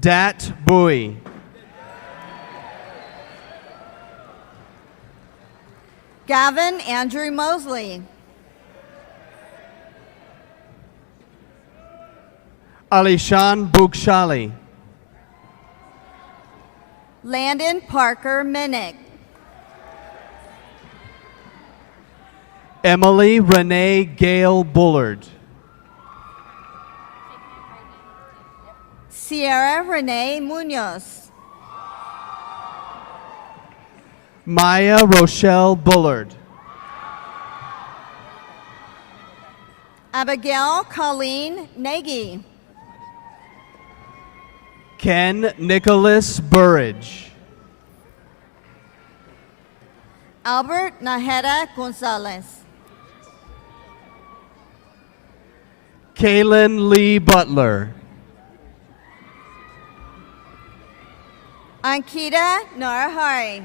Dat Bowie. Gavin Andrew Mosley. Alishan Bugshali. Landon Parker Minnick. Emily Renee Gale Bullard. Sierra Renee Munoz. Maya Rochelle Bullard. Abigail Colleen Nagy. Ken Nicholas Burridge. Albert Najera Gonzalez. Kaylin Lee Butler. Ankita Narahari.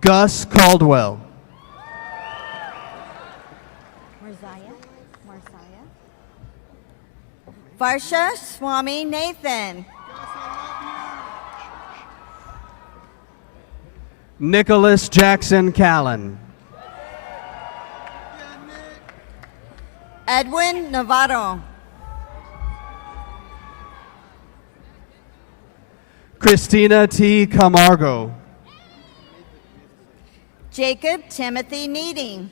Gus Caldwell. Varsha Swami Nathan. Nicholas Jackson Callan. Edwin Navarro. Christina T. Camargo. Jacob Timothy Needing.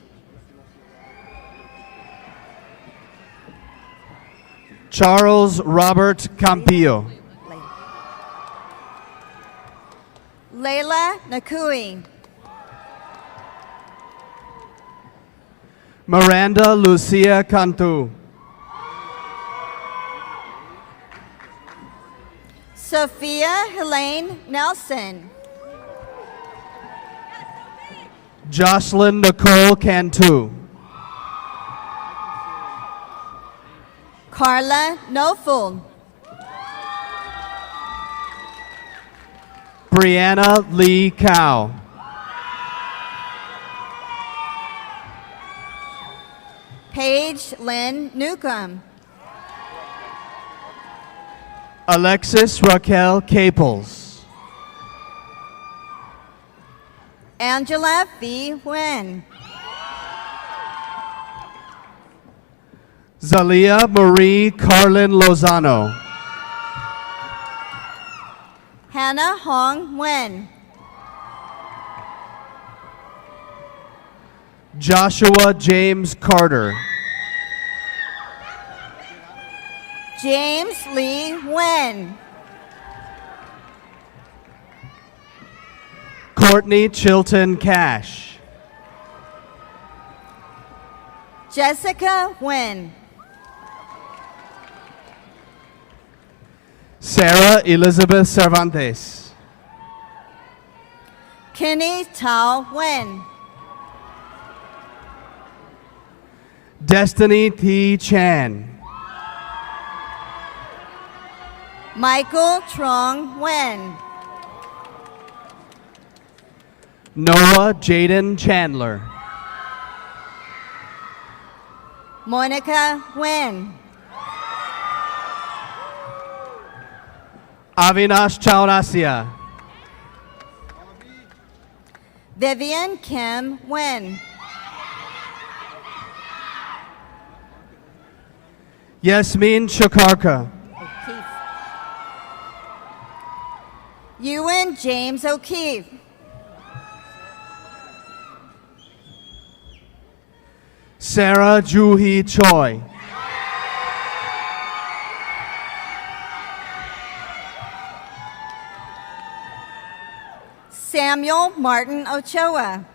Charles Robert Campillo. Layla Nakui. Miranda Lucia Cantu. Sophia Helene Nelson. Jocelyn Nicole Cantu. Carla Noful. Brianna Lee Cow. Paige Lynn Newcomb. Alexis Raquel Caples. Angela V. Nguyen. Zalia Marie Carlin Lozano. Hannah Hong Nguyen. Joshua James Carter. James Lee Nguyen. Courtney Chilton Cash. Jessica Nguyen. Sarah Elizabeth Cervantes. Kenny Tao Nguyen. Destiny T. Chan. Michael Trong Nguyen. Noah Jaden Chandler. Monica Nguyen. Avinash Chaurasia. Vivian Kim Nguyen. Yasmin Shakarka. Ewan James O'Keefe. Sarah Juhi Choi. Samuel Martin Ochoa.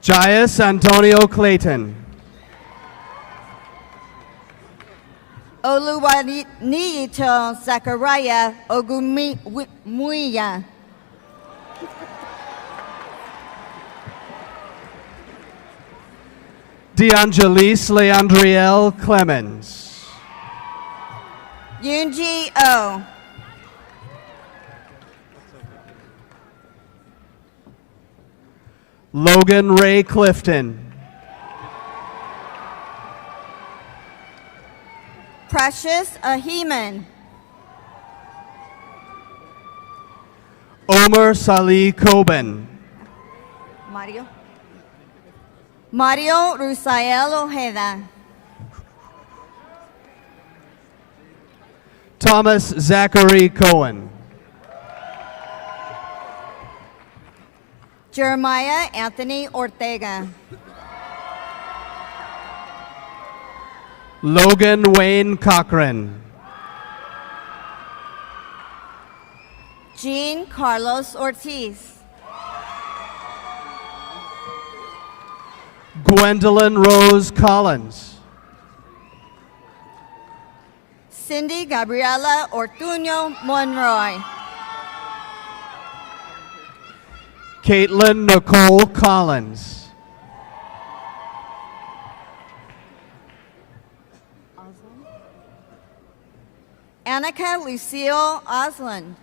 Jaius Antonio Clayton. Oluwanito Zachariah Ogumuya. DeAngelis Leandriel Clemens. Yunji O. Logan Ray Clifton. Precious Ahiman. Omer Salih Coben. Mario Rusael Ojeda. Thomas Zachary Cohen. Jeremiah Anthony Ortega. Logan Wayne Cochran. Jean Carlos Ortiz. Gwendolyn Rose Collins. Cindy Gabriela Ortuño Monroy. Caitlin Nicole Collins. Annika Lucille Osland.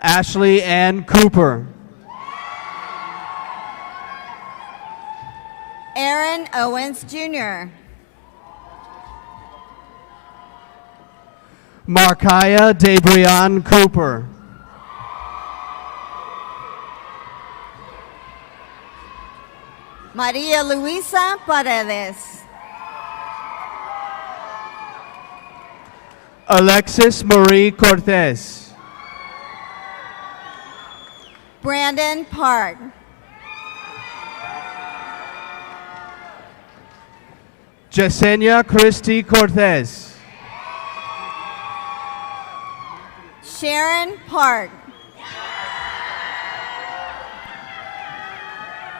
Ashley Ann Cooper. Aaron Owens Jr. Markaya Debrian Cooper. Maria Luisa Paredes. Alexis Marie Cortez. Brandon Park. Jasenia Christie Cortez. Sharon Park.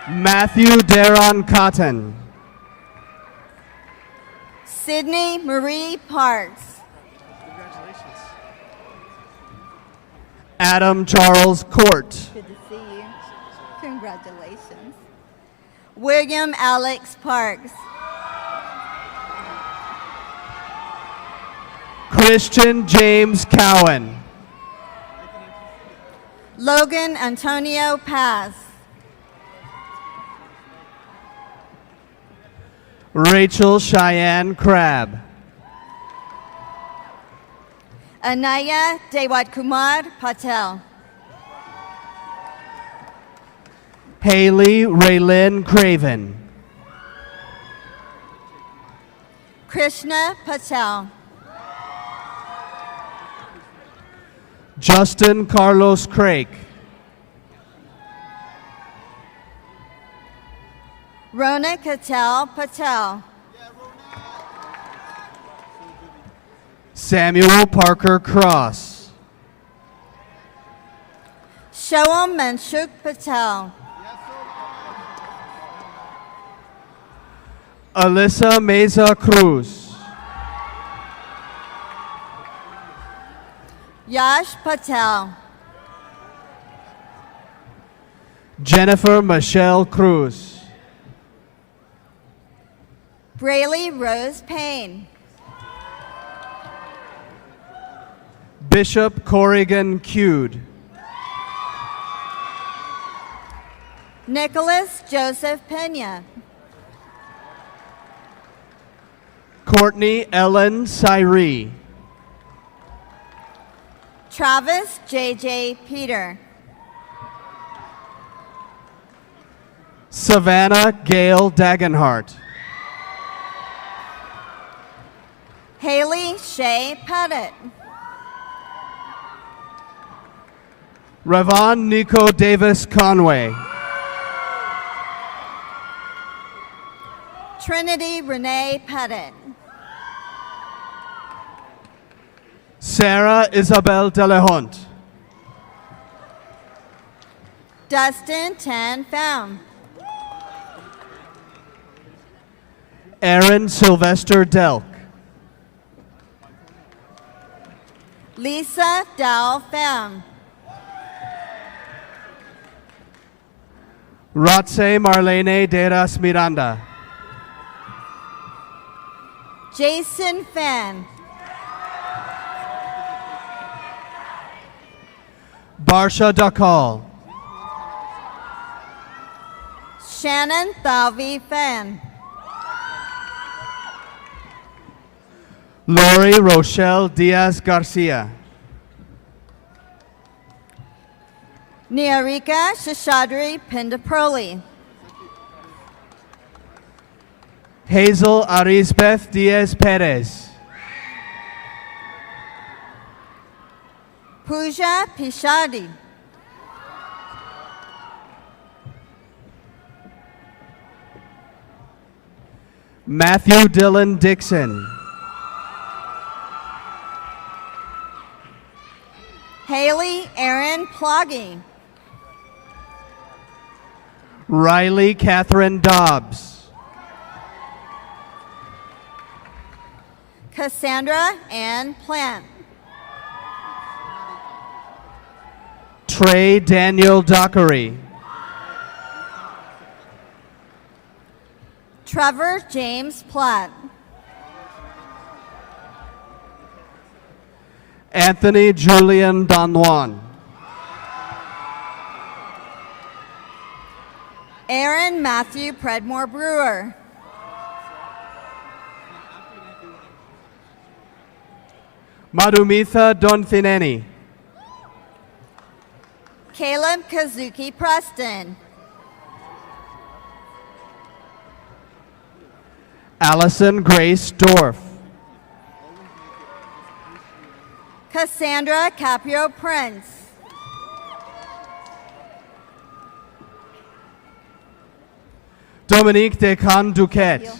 Matthew Darron Cotton. Sydney Marie Parks. Adam Charles Court. Good to see you. Congratulations. William Alex Parks. Christian James Cowan. Logan Antonio Paz. Rachel Cheyenne Crabb. Anaya Dewat Kumar Patel. Haley Raylyn Craven. Krishna Patel. Justin Carlos Craik. Rona Katel Patel. Samuel Parker Cross. Shoam Manshuk Patel. Alyssa Meza Cruz. Yash Patel. Jennifer Michelle Cruz. Braylee Rose Payne. Bishop Corrigan Cude. Nicholas Joseph Pena. Courtney Ellen Cyree. Travis J.J. Peter. Savannah Gail Dagenhart. Haley Shea Pettit. Ravon Nico Davis Conway. Trinity Renee Pettit. Sarah Isabel Delahont. Dustin Tan Pham. Aaron Sylvester Delk. Lisa Dow Pham. Rotse Marlene Deras Miranda. Jason Fan. Barsha Dakal. Shannon Thalvi Fan. Lori Rochelle Diaz Garcia. Niharika Shashadri Pindaproli. Hazel Arisbeth Diaz Perez. Pooja Pishadi. Matthew Dylan Dixon. Haley Aaron Ploggy. Riley Catherine Dobbs. Cassandra Ann Plant. Trey Daniel Dockery. Trevor James Platt. Anthony Julian Don Juan. Aaron Matthew Predmore Brewer. Madumitha Donfineni. Caleb Kazuki Preston. Allison Grace Dorff. Cassandra Caprio Prince. Dominique Descan Duquette.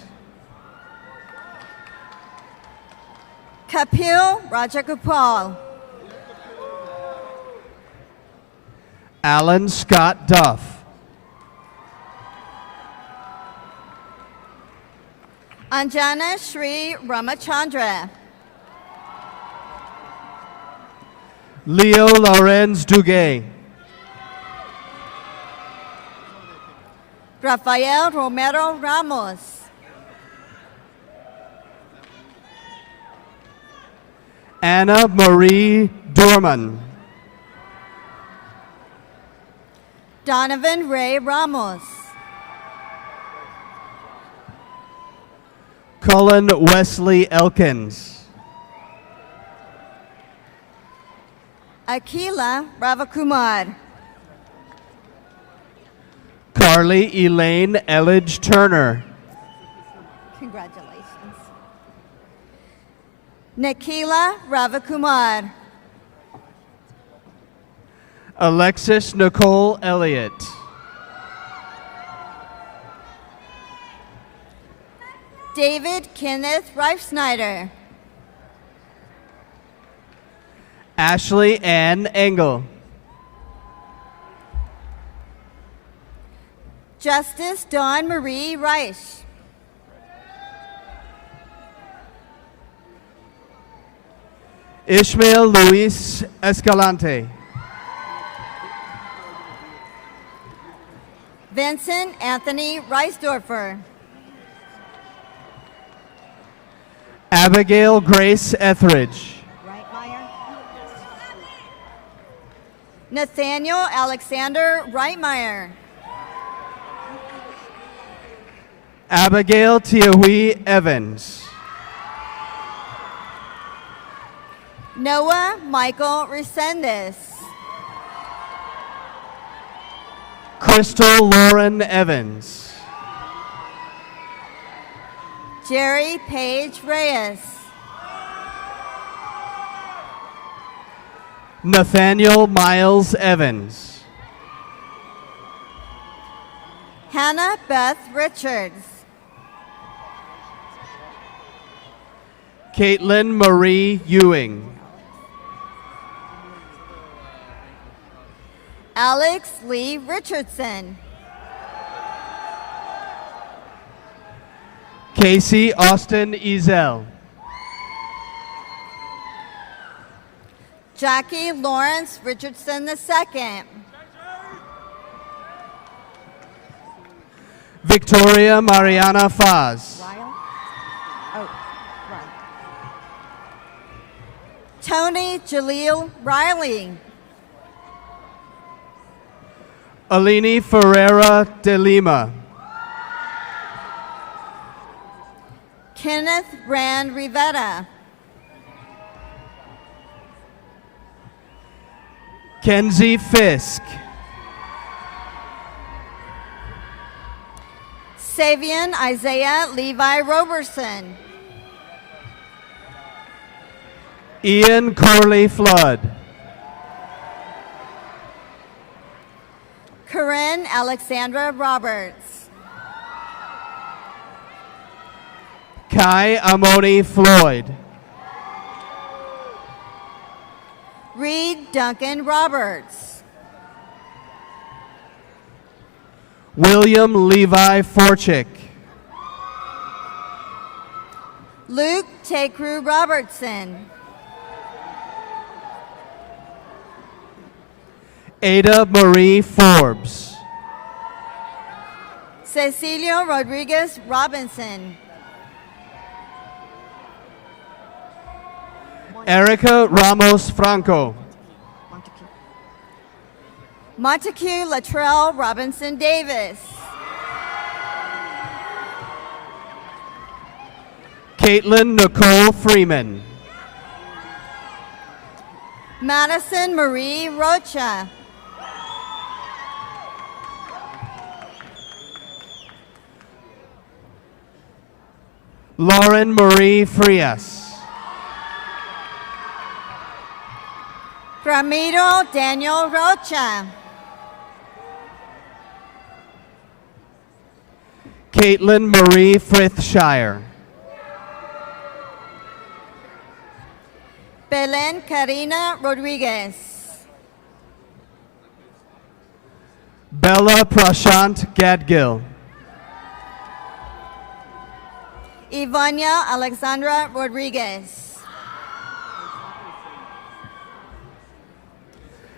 Kapil Rajagopal. Alan Scott Duff. Anjana Shri Ramachandra. Leo Lorenz Duguay. Rafael Romero Ramos. Anna Marie Dorman. Donovan Ray Ramos. Cullen Wesley Elkins. Akila Ravakumar. Carly Elaine Elledge Turner. Congratulations. Nikila Ravakumar. Alexis Nicole Elliott. David Kenneth Reifsnyder. Ashley Ann Engel. Justice Dawn Marie Reich. Ishmael Luis Escalante. Vincent Anthony Reisdorfer. Abigail Grace Etheridge. Nathaniel Alexander Reitmeyer. Abigail Tiahui Evans. Noah Michael Resendez. Crystal Lauren Evans. Jerry Page Reyes. Nathaniel Miles Evans. Hannah Beth Richards. Caitlin Marie Ewing. Alex Lee Richardson. Casey Austin Ezel. Jackie Lawrence Richardson II. Victoria Mariana Faz. Tony Jaleel Riley. Alini Ferreira de Lima. Kenneth Rand Rivera. Kenzie Fisk. Savian Isaiah Levi Roberson. Ian Corley Flood. Corinne Alexandra Roberts. Kai Amoni Floyd. Reed Duncan Roberts. William Levi Forchick. Luke Takru Robertson. Ada Marie Forbes. Cecilio Rodriguez Robinson. Erica Ramos Franco. Montague Latrell Robinson Davis. Caitlin Nicole Freeman. Madison Marie Rocha. Lauren Marie Frias. Ramiro Daniel Rocha. Caitlin Marie Frithshire. Belen Karina Rodriguez. Bella Prashant Gadgil. Ivania Alexandra Rodriguez.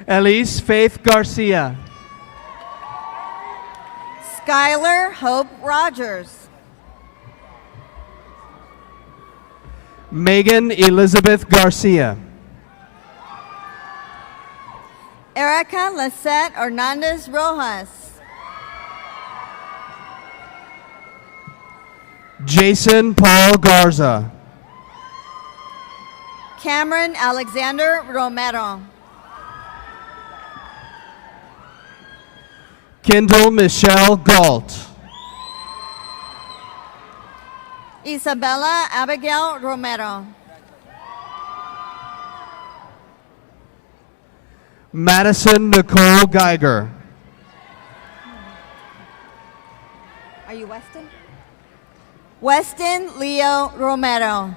Elise Faith Garcia. Skylar Hope Rogers. Megan Elizabeth Garcia. Erica Lisette Hernandez Rojas. Jason Paul Garza. Cameron Alexander Romero. Kendall Michelle Galt. Isabella Abigail Romero. Madison Nicole Geiger. Are you Weston? Weston Leo Romero.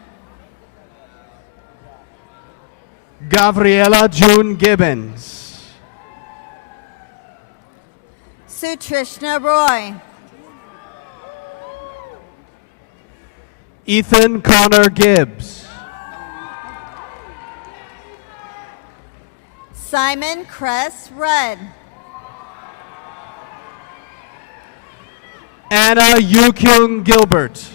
Gabriela June Gibbons. Sutrishna Roy. Ethan Connor Gibbs. Simon Cress Rudd. Anna Yukyung Gilbert.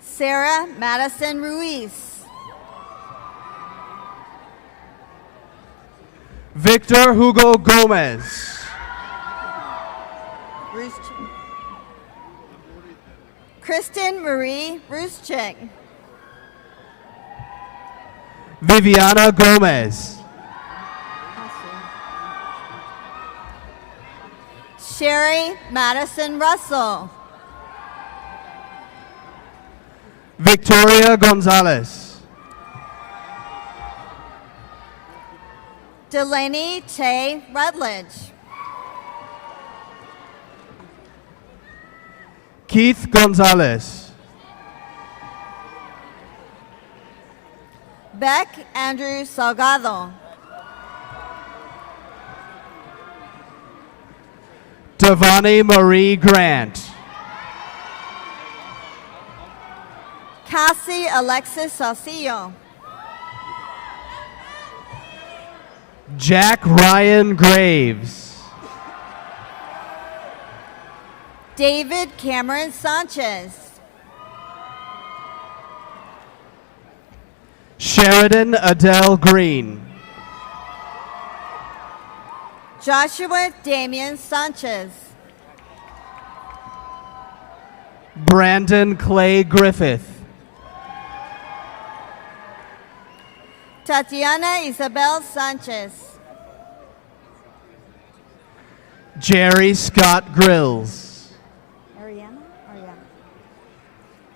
Sarah Madison Ruiz. Victor Hugo Gomez. Kristen Marie Ruschik. Viviana Gomez. Sherry Madison Russell. Victoria Gonzalez. Delaney Tay Rutledge. Keith Gonzalez. Beck Andrew Salgado. Devani Marie Grant. Cassie Alexis Salcillo. Jack Ryan Graves. David Cameron Sanchez. Sheridan Adele Green. Joshua Damian Sanchez. Brandon Clay Griffith. Tatiana Isabel Sanchez. Jerry Scott Grills.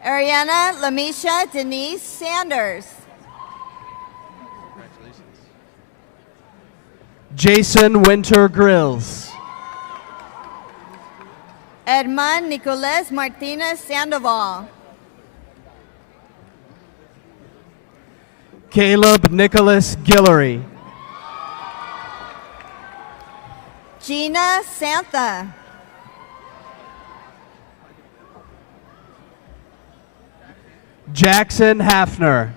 Ariana Lamisha Denise Sanders. Jason Winter Grills. Edmond Nicolas Martinez Sandoval. Caleb Nicholas Guillory. Gina Santha. Jackson Hafner.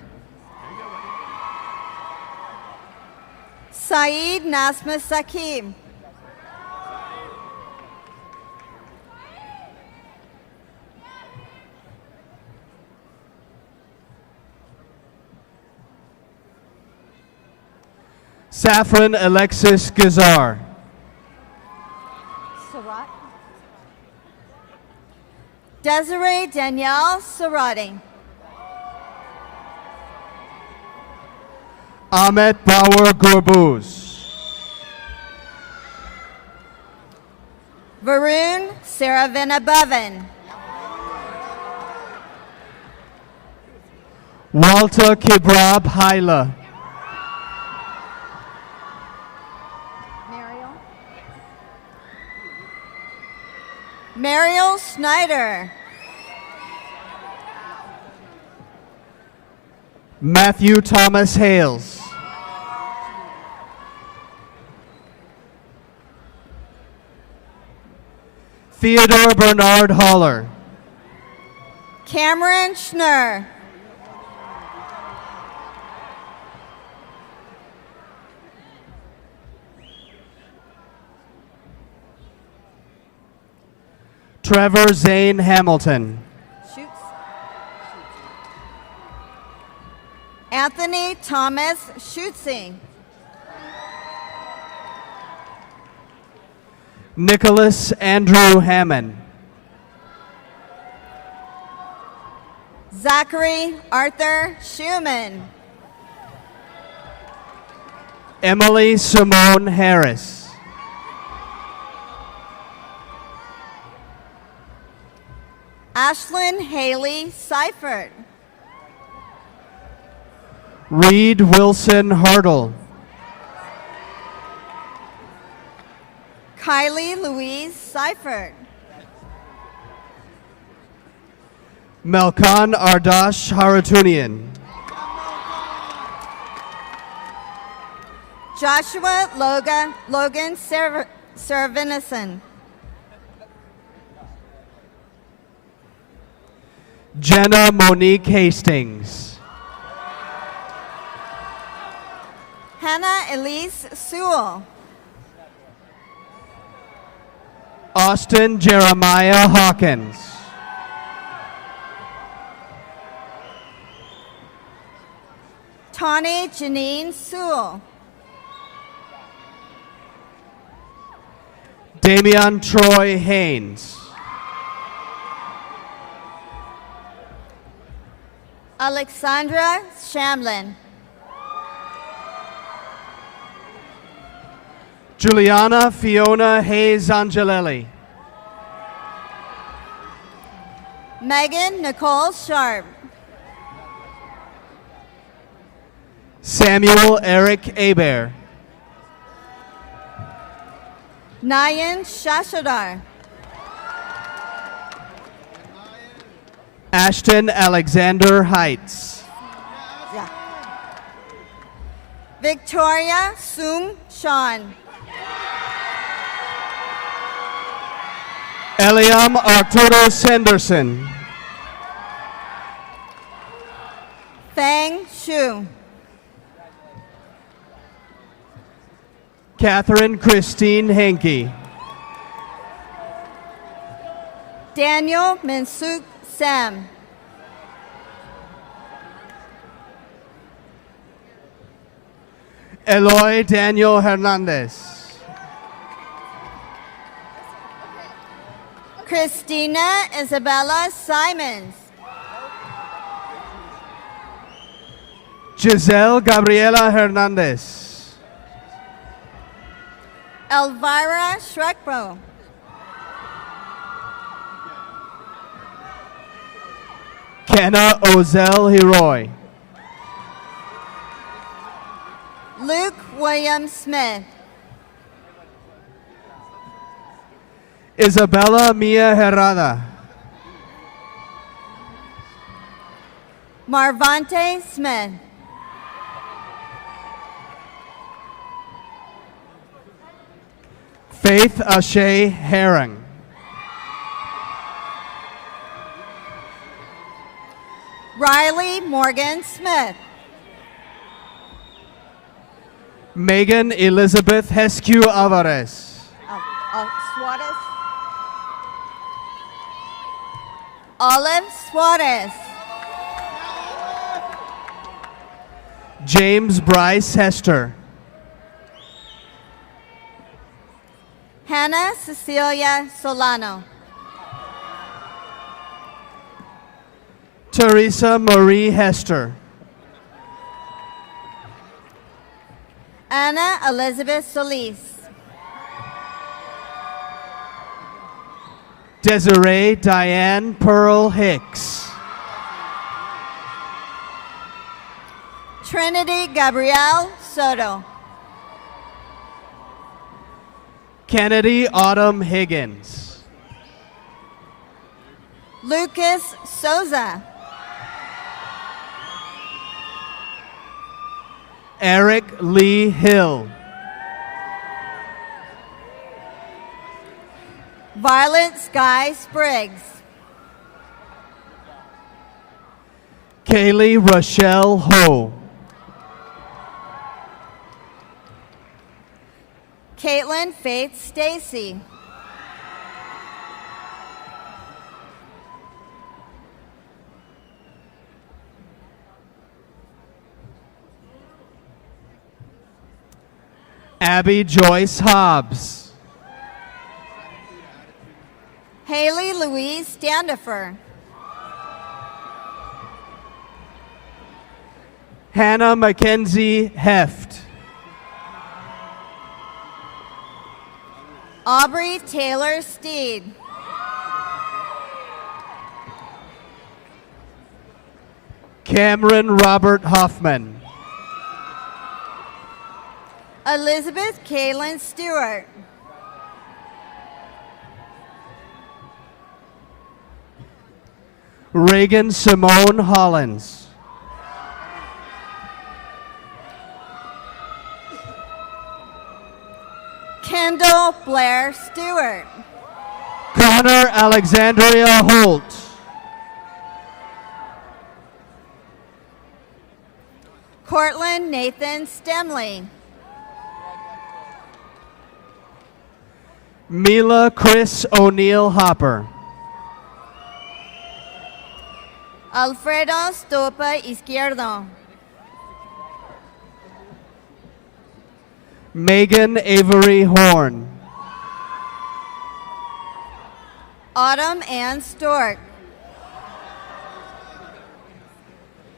Saeed Nasmus Sakim. Saffron Alexis Gazar. Sarat. Desiree Danielle Sarati. Ahmet Bauer Gorbuz. Varun Saravina Bhavan. Walter Kibrab Haila. Mariel Snyder. Matthew Thomas Hales. Theodore Bernard Haller. Cameron Schnur. Trevor Zane Hamilton. Shoots. Anthony Thomas Schutze. Nicholas Andrew Hammond. Zachary Arthur Schumann. Emily Simone Harris. Ashlyn Haley Seifert. Reed Wilson Hartle. Kylie Louise Seifert. Melkan Ardash Haratunian. Joshua Logan Servinison. Jenna Monique Hastings. Hannah Elise Sewell. Austin Jeremiah Hawkins. Tawny Janine Sewell. Damian Troy Haynes. Alexandra Shamlin. Juliana Fiona Hayes Angelelli. Megan Nicole Sharp. Samuel Eric Abair. Nayan Shashadar. Ashton Alexander Heights. Yeah. Victoria Sum Sean. Eliam Arturo Sanderson. Fang Shu. Catherine Christine Henke. Daniel Minsuk Sam. Eloy Daniel Hernandez. Christina Isabella Simons. Giselle Gabriela Hernandez. Elvira Schreckbro. Kenna Ozel Heroy. Luke William Smith. Isabella Mia Herrada. Marvante Smith. Faith Ashay Herring. Riley Morgan Smith. Megan Elizabeth Hesque Alvarez. Suarez. Olive Suarez. James Bryce Hester. Hannah Cecilia Solano. Teresa Marie Hester. Anna Elizabeth Solis. Desiree Diane Pearl Hicks. Trinity Gabrielle Soto. Kennedy Autumn Higgins. Lucas Souza. Eric Lee Hill. Violet Sky Spriggs. Kaylee Rochelle Ho. Caitlin Faith Stacy. Abby Joyce Hobbs. Haley Louise Standifer. Hannah Mackenzie Heft. Aubrey Taylor Steed. Cameron Robert Hoffman. Elizabeth Kaylin Stewart. Reagan Simone Hollins. Kendall Blair Stewart. Connor Alexandria Holt. Cortland Nathan Stemley. Mila Chris O'Neill Hopper. Alfredo Stopa Izquierdo. Megan Avery Horn. Autumn Ann Stork.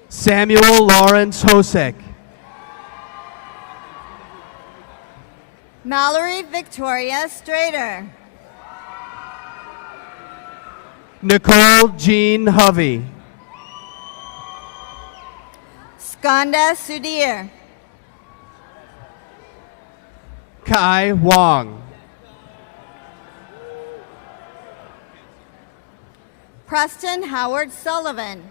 Samuel Lawrence Hosek. Mallory Victoria Strader. Nicole Jean Hovey. Skanda Sudhir. Kai Wong. Preston Howard Sullivan.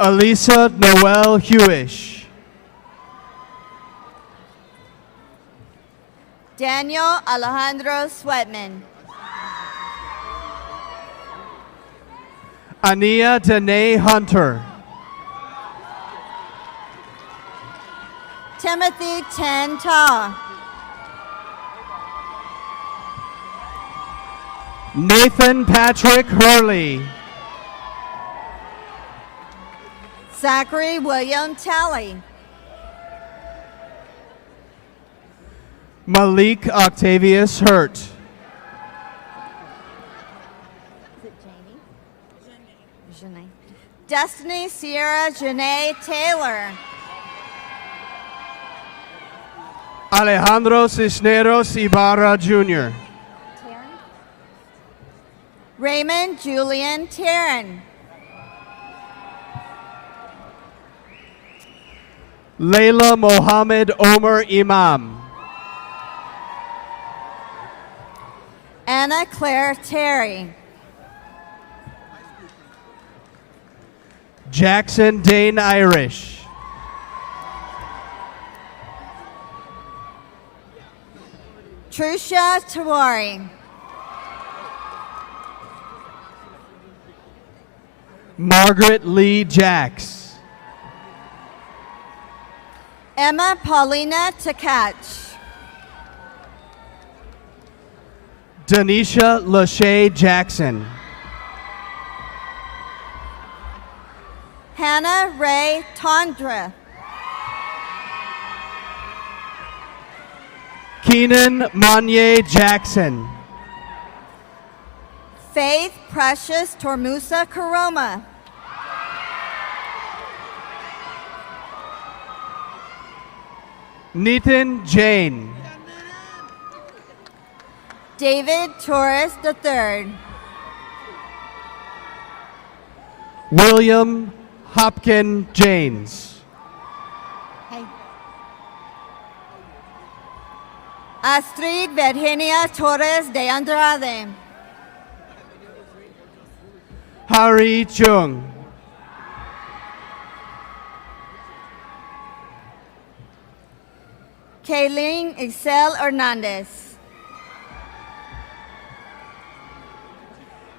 Elisa Noel Hewish. Daniel Alejandro Sweatman. Ania Danae Hunter. Timothy Ten Ta. Nathan Patrick Hurley. Zachary William Talley. Malik Octavius Hurt. Is it Janie? Janae. Destiny Sierra Janae Taylor. Alejandro Cisneros Ibarra Jr. Raymond Julian Taryn. Layla Mohammed Omer Imam. Anna Claire Terry. Jackson Dane Irish. Trusha Tawari. Margaret Lee Jacks. Emma Paulina Takach. Denisha Lachey Jackson. Hannah Ray Tondra. Keenan Monye Jackson. Faith Precious Tormusa Karoma. Nitin Jain. David Torres III. William Hopkin Janes. Hey. Astrid Virginia Torres de Andrade. Hari Chung. Kayleen Excel Hernandez.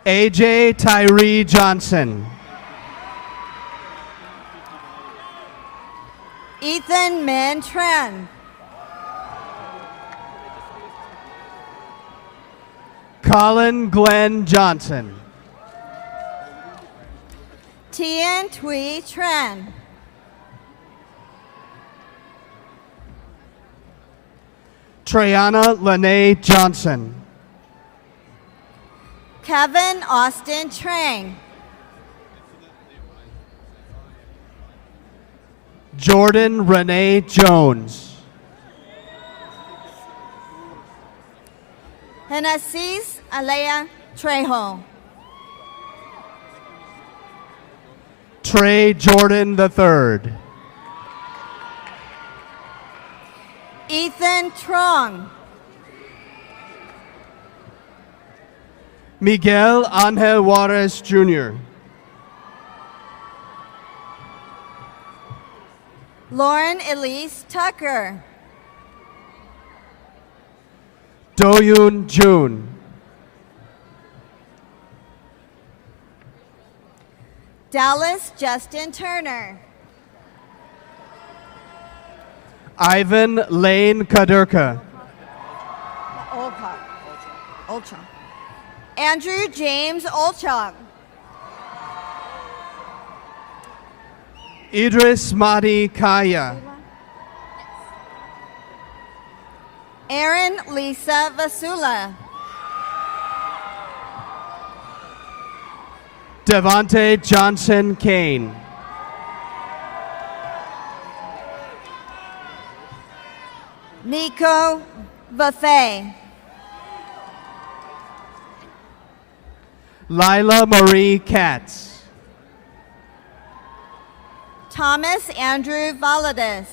AJ Tyree Johnson. Ethan Min Tran. Colin Glenn Johnson. Tien Thuy Tran. Trayana Lene Johnson. Kevin Austin Trang. Jordan Renee Jones. Genesis Alea Trejo. Trey Jordan III. Ethan Trong. Miguel Angel Juarez Jr. Lauren Elise Tucker. Doyoon June. Dallas Justin Turner. Ivan Lane Kadurka. Olchok. Andrew James Olchok. Idris Mahdi Kaya. Aaron Lisa Vasula. Devontae Johnson Kane. Nico Buffet. Lila Marie Katz. Thomas Andrew Valadis.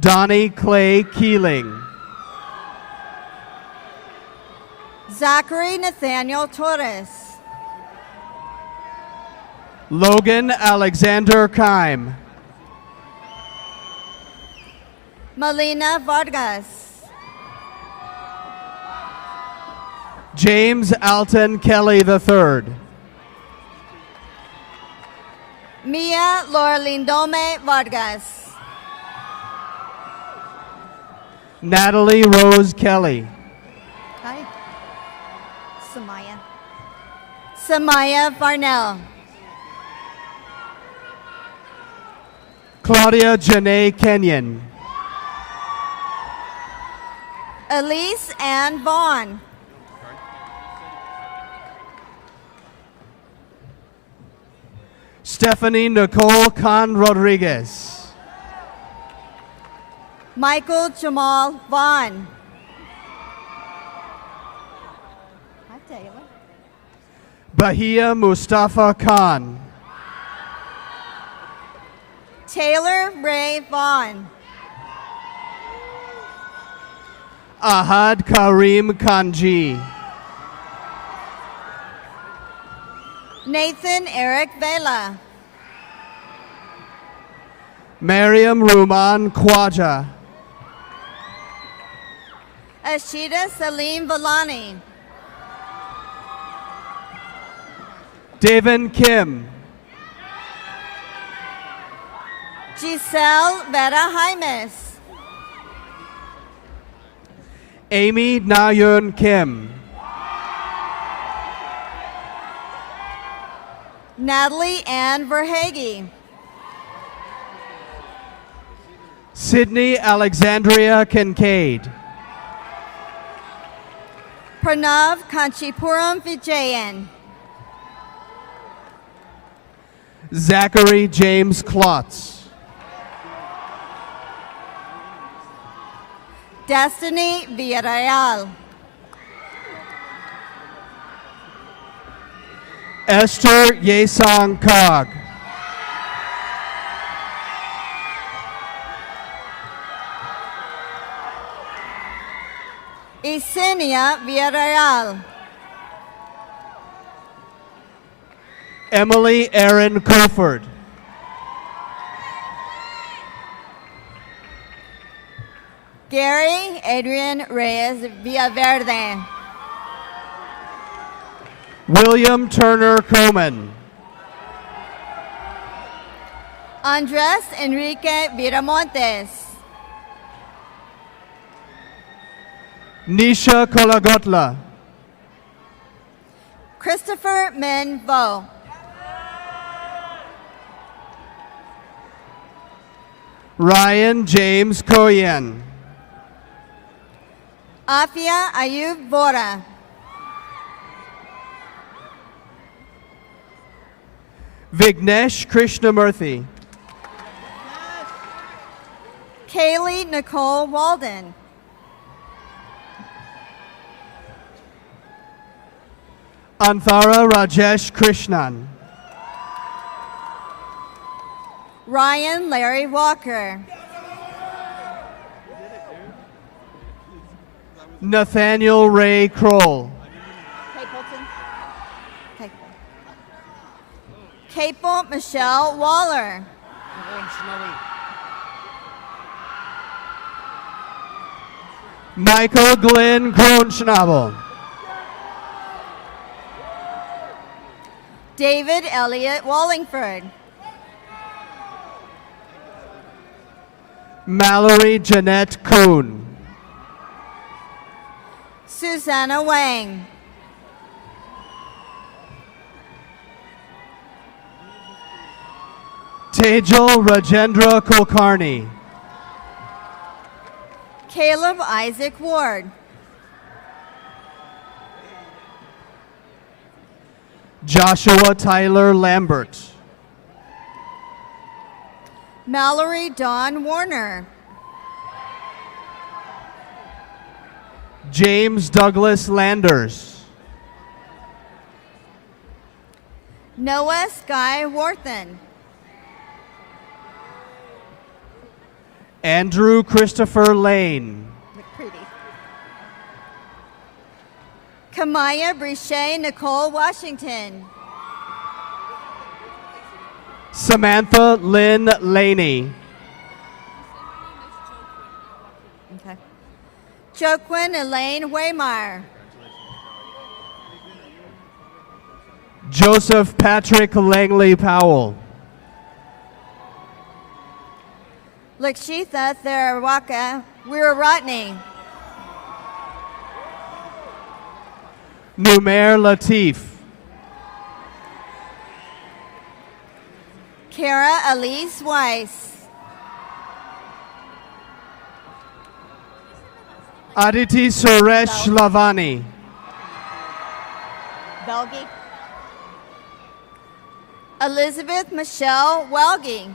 Donnie Clay Keeling. Zachary Nathaniel Torres. Logan Alexander Kime. Melina Vargas. James Alton Kelly III. Mia Lorlindome Vargas. Natalie Rose Kelly. Hi. Samaya Varnell. Claudia Janae Kenyon. Elise Ann Vaughn. Stephanie Nicole Khan Rodriguez. Michael Jamal Vaughn. Hi, Taylor. Bahia Mustafa Khan. Taylor Ray Vaughn. Ahad Karim Kanji. Nathan Eric Vela. Mariam Ruman Khwaja. Ashita Salim Valani. Devin Kim. Giselle Vera Jaimes. Amy Nayun Kim. Natalie Ann Verhage. Sydney Alexandria Kincaid. Pranav Kanchipuram Vijayan. Zachary James Klotz. Destiny Villarreal. Esther Yesong Cog. Yesenia Villarreal. Emily Erin Coford. Gary Adrian Reyes Villaverde. William Turner Coman. Andres Enrique Viramontes. Nisha Kolagotla. Christopher Min Vo. Ryan James Koyen. Afia Ayub Vora. Vignesh Krishnamurthy. Kaylee Nicole Walden. Anthara Rajesh Krishnan. Ryan Larry Walker. Nathaniel Ray Kroll. Capel Michelle Waller. Michael Glenn Kronschnabel. David Elliott Wallingford. Mallory Jeanette Kuhn. Susanna Wang. Tejal Rajendra Kulkarni. Caleb Isaac Ward. Joshua Tyler Lambert. Mallory Dawn Warner. James Douglas Landers. Noah Sky Worthen. Andrew Christopher Lane. McCready. Kamaya Brichet Nicole Washington. Samantha Lynn Laney. Okay. Joaquin Elaine Waymire. Joseph Patrick Langley Powell. Lakshitha Therawaka Weeraratne. Numair Latif. Kara Elise Weiss. Aditi Suresh Lavani. Belgi. Elizabeth Michelle Welge.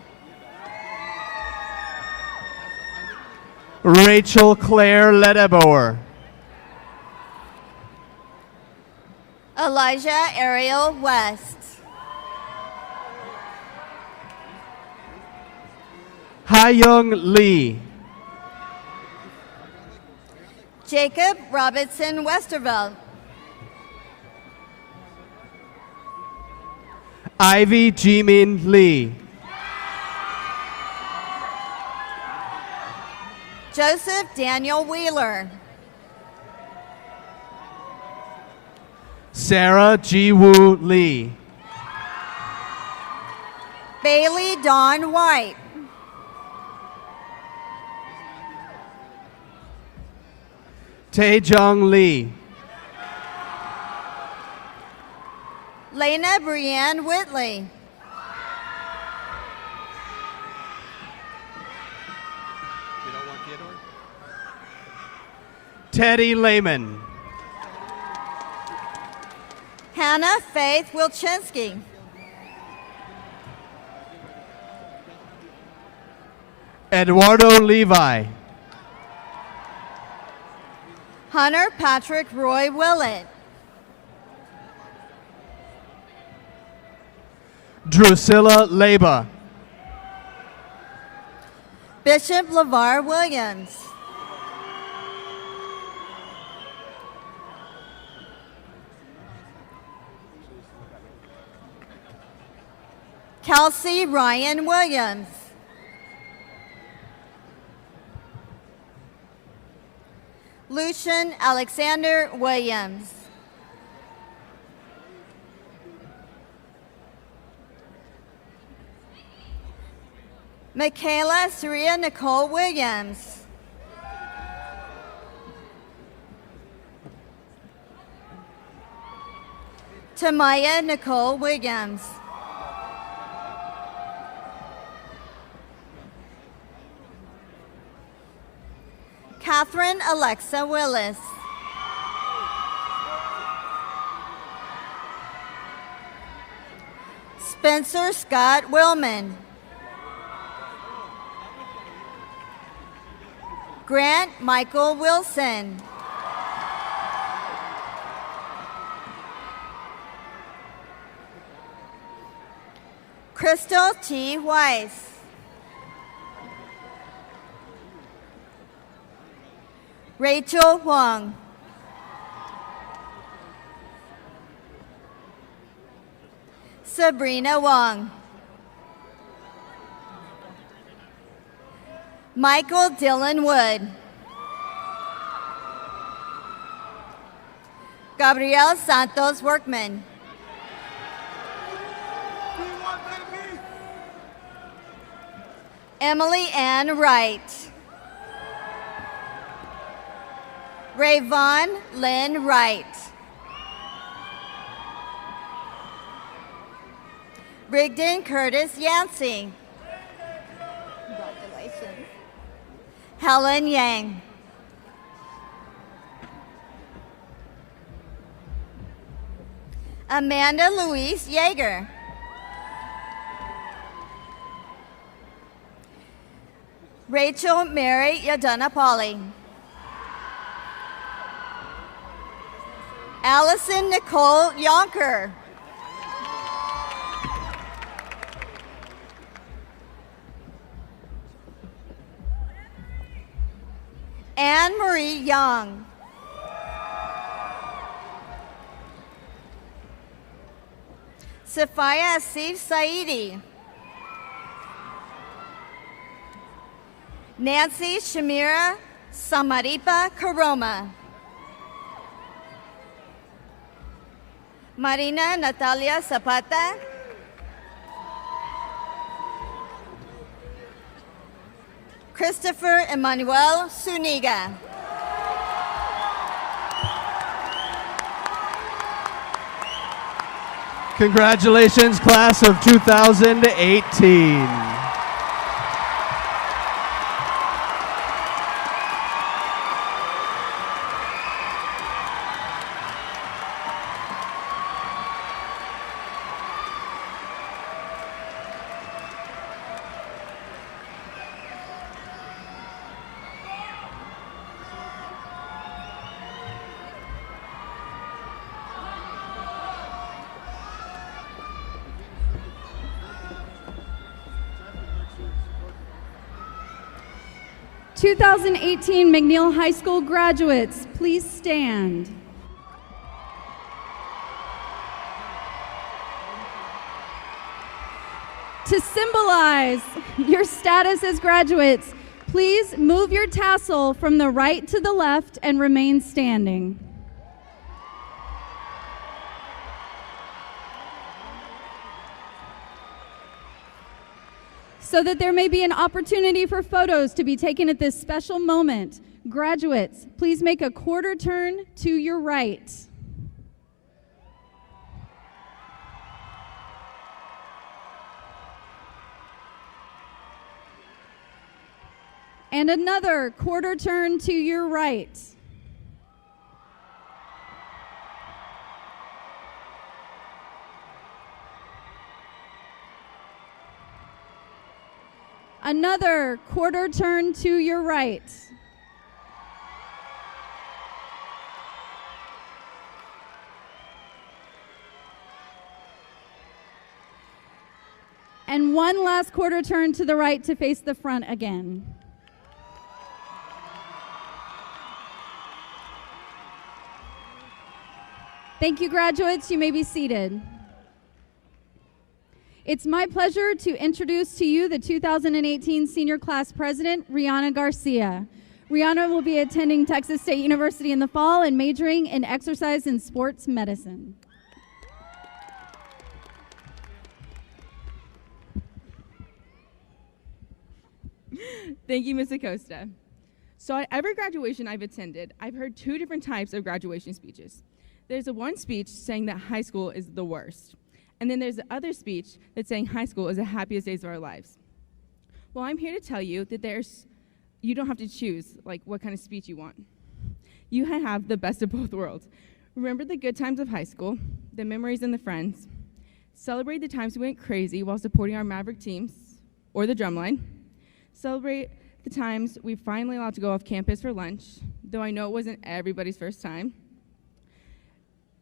Rachel Claire Ledeboer. Elijah Ariel West. Hayoung Lee. Jacob Robinson Westerveld. Ivy Jimin Lee. Joseph Daniel Wheeler. Sarah Ji Woo Lee. Bailey Dawn White. Taejung Lee. Lena Brienne Whitley. Teddy Lehman. Hannah Faith Wilczynski. Eduardo Levi. Hunter Patrick Roy Willett. Drusilla Leba. Bishop LeVar Williams. Kelsey Ryan Williams. Lucian Alexander Williams. Michaela Surya Nicole Williams. Tamaya Nicole Williams. Catherine Alexa Willis. Spencer Scott Willman. Grant Michael Wilson. Crystal T. Weiss. Rachel Huang. Sabrina Wong. Michael Dylan Wood. Gabriel Santos Workman. Emily Ann Wright. Rayvon Lynn Wright. Rigdon Curtis Yancey. Congratulations. Helen Yang. Amanda Louise Yeager. Rachel Mary Yadanapalli. Allison Nicole Yonker. Anne Marie Young. Safaya Asif Saidi. Nancy Shamira Samaripa Karoma. Marina Natalia Zapata. Christopher Emmanuel Suniga. Congratulations, class of 2018. (2018) McNeil High School graduates, please stand. To symbolize your status as graduates, please move your tassel from the right to the left and remain standing. So that there may be an opportunity for photos to be taken at this special moment, graduates, please make a quarter turn to your right. And another quarter turn to your right. Another quarter turn to your right. And one last quarter turn to the right to face the front again. Thank you, graduates. You may be seated. It's my pleasure to introduce to you the 2018 senior class president, Rihanna Garcia. Rihanna will be attending Texas State University in the fall and majoring in exercise and sports medicine. Thank you, Ms. Acosta. So at every graduation I've attended, I've heard two different types of graduation speeches. There's a one speech saying that high school is the worst. And then there's the other speech that's saying high school is the happiest days of our lives. Well, I'm here to tell you that you don't have to choose like what kind of speech you want. You have the best of both worlds. Remember the good times of high school, the memories and the friends. Celebrate the times we went crazy while supporting our Maverick teams or the drumline. Celebrate the times we finally allowed to go off campus for lunch, though I know it wasn't everybody's first time.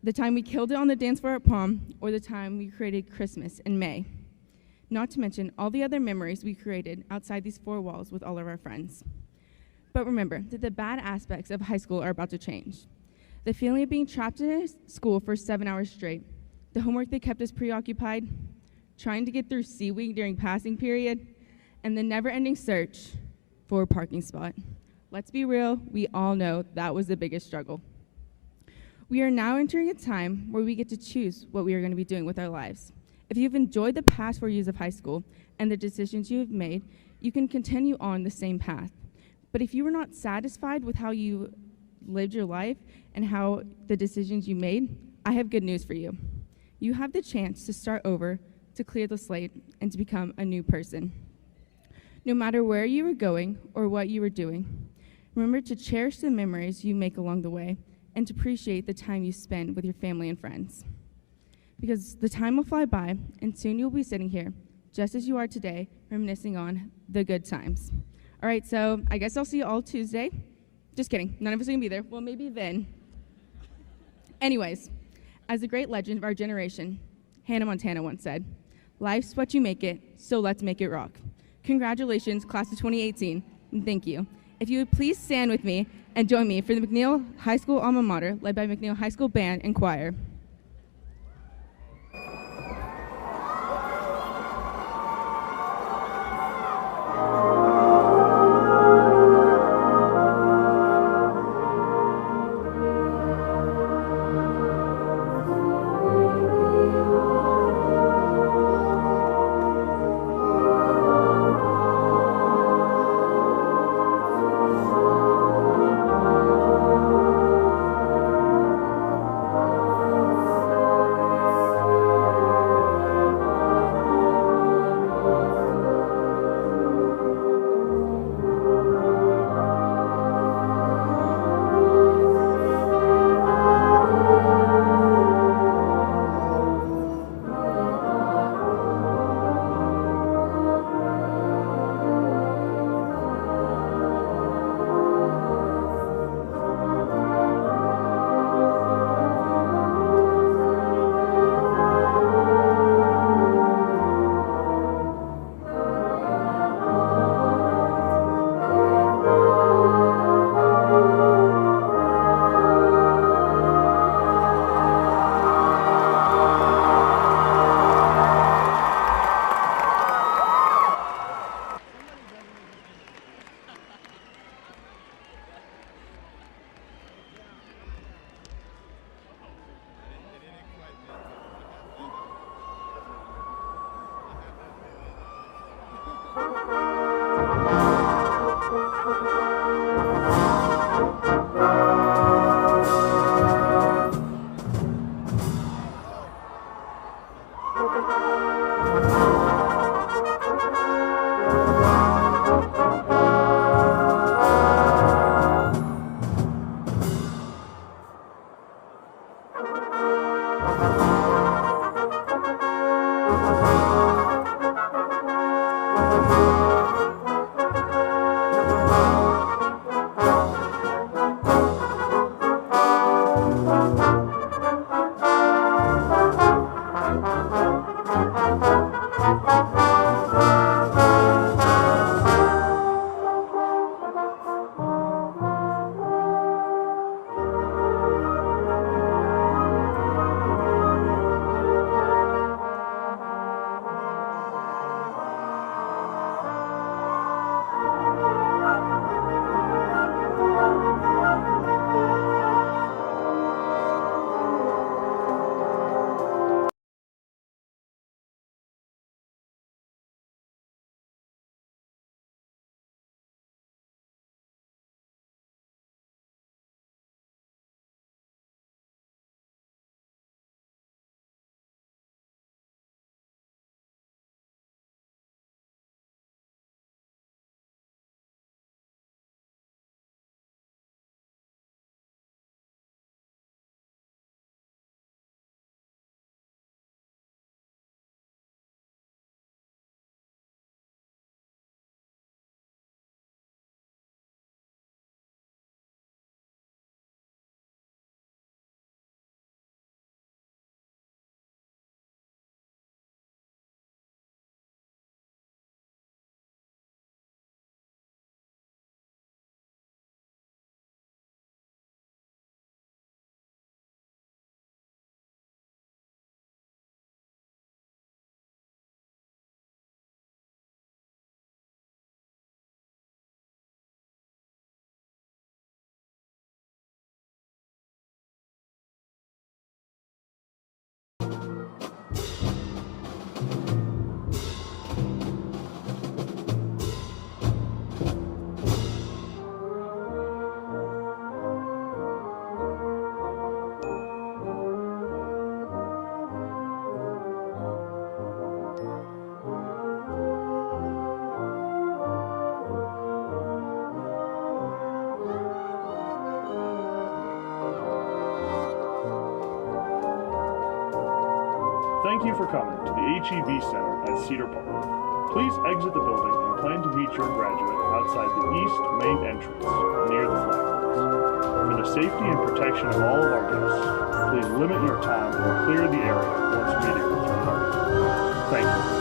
The time we killed it on the dance floor at prom, or the time we created Christmas in May. Not to mention all the other memories we created outside these four walls with all of our friends. But remember that the bad aspects of high school are about to change. The feeling of being trapped in a school for 7 hours straight, the homework that kept us preoccupied, trying to get through C Week during passing period, and the never-ending search for a parking spot. Let's be real, we all know that was the biggest struggle. We are now entering a time where we get to choose what we are going to be doing with our lives. If you've enjoyed the past 4 years of high school and the decisions you have made, you can continue on the same path. But if you were not satisfied with how you lived your life and how the decisions you made, I have good news for you. You have the chance to start over, to clear the slate, and to become a new person. No matter where you were going or what you were doing, remember to cherish the memories you make along the way and to appreciate the time you spend with your family and friends. Because the time will fly by, and soon you'll be sitting here, just as you are today, reminiscing on the good times. All right, so I guess I'll see you all Tuesday. Just kidding, none of us are gonna be there. Well, maybe then. Anyways, as a great legend of our generation, Hannah Montana once said, "Life's what you make it, so let's make it rock." Congratulations, class of 2018, and thank you. If you would please stand with me and join me for the McNeil High School alma mater, led by McNeil High School Band and Choir. Thank you for coming to the H.E.B. Center at Cedar Park. Please exit the building and plan to meet your graduate outside the east main entrance near the flagpoles. For the safety and protection of all of our guests, please limit your time and clear the area once meeting with your party. Thank you.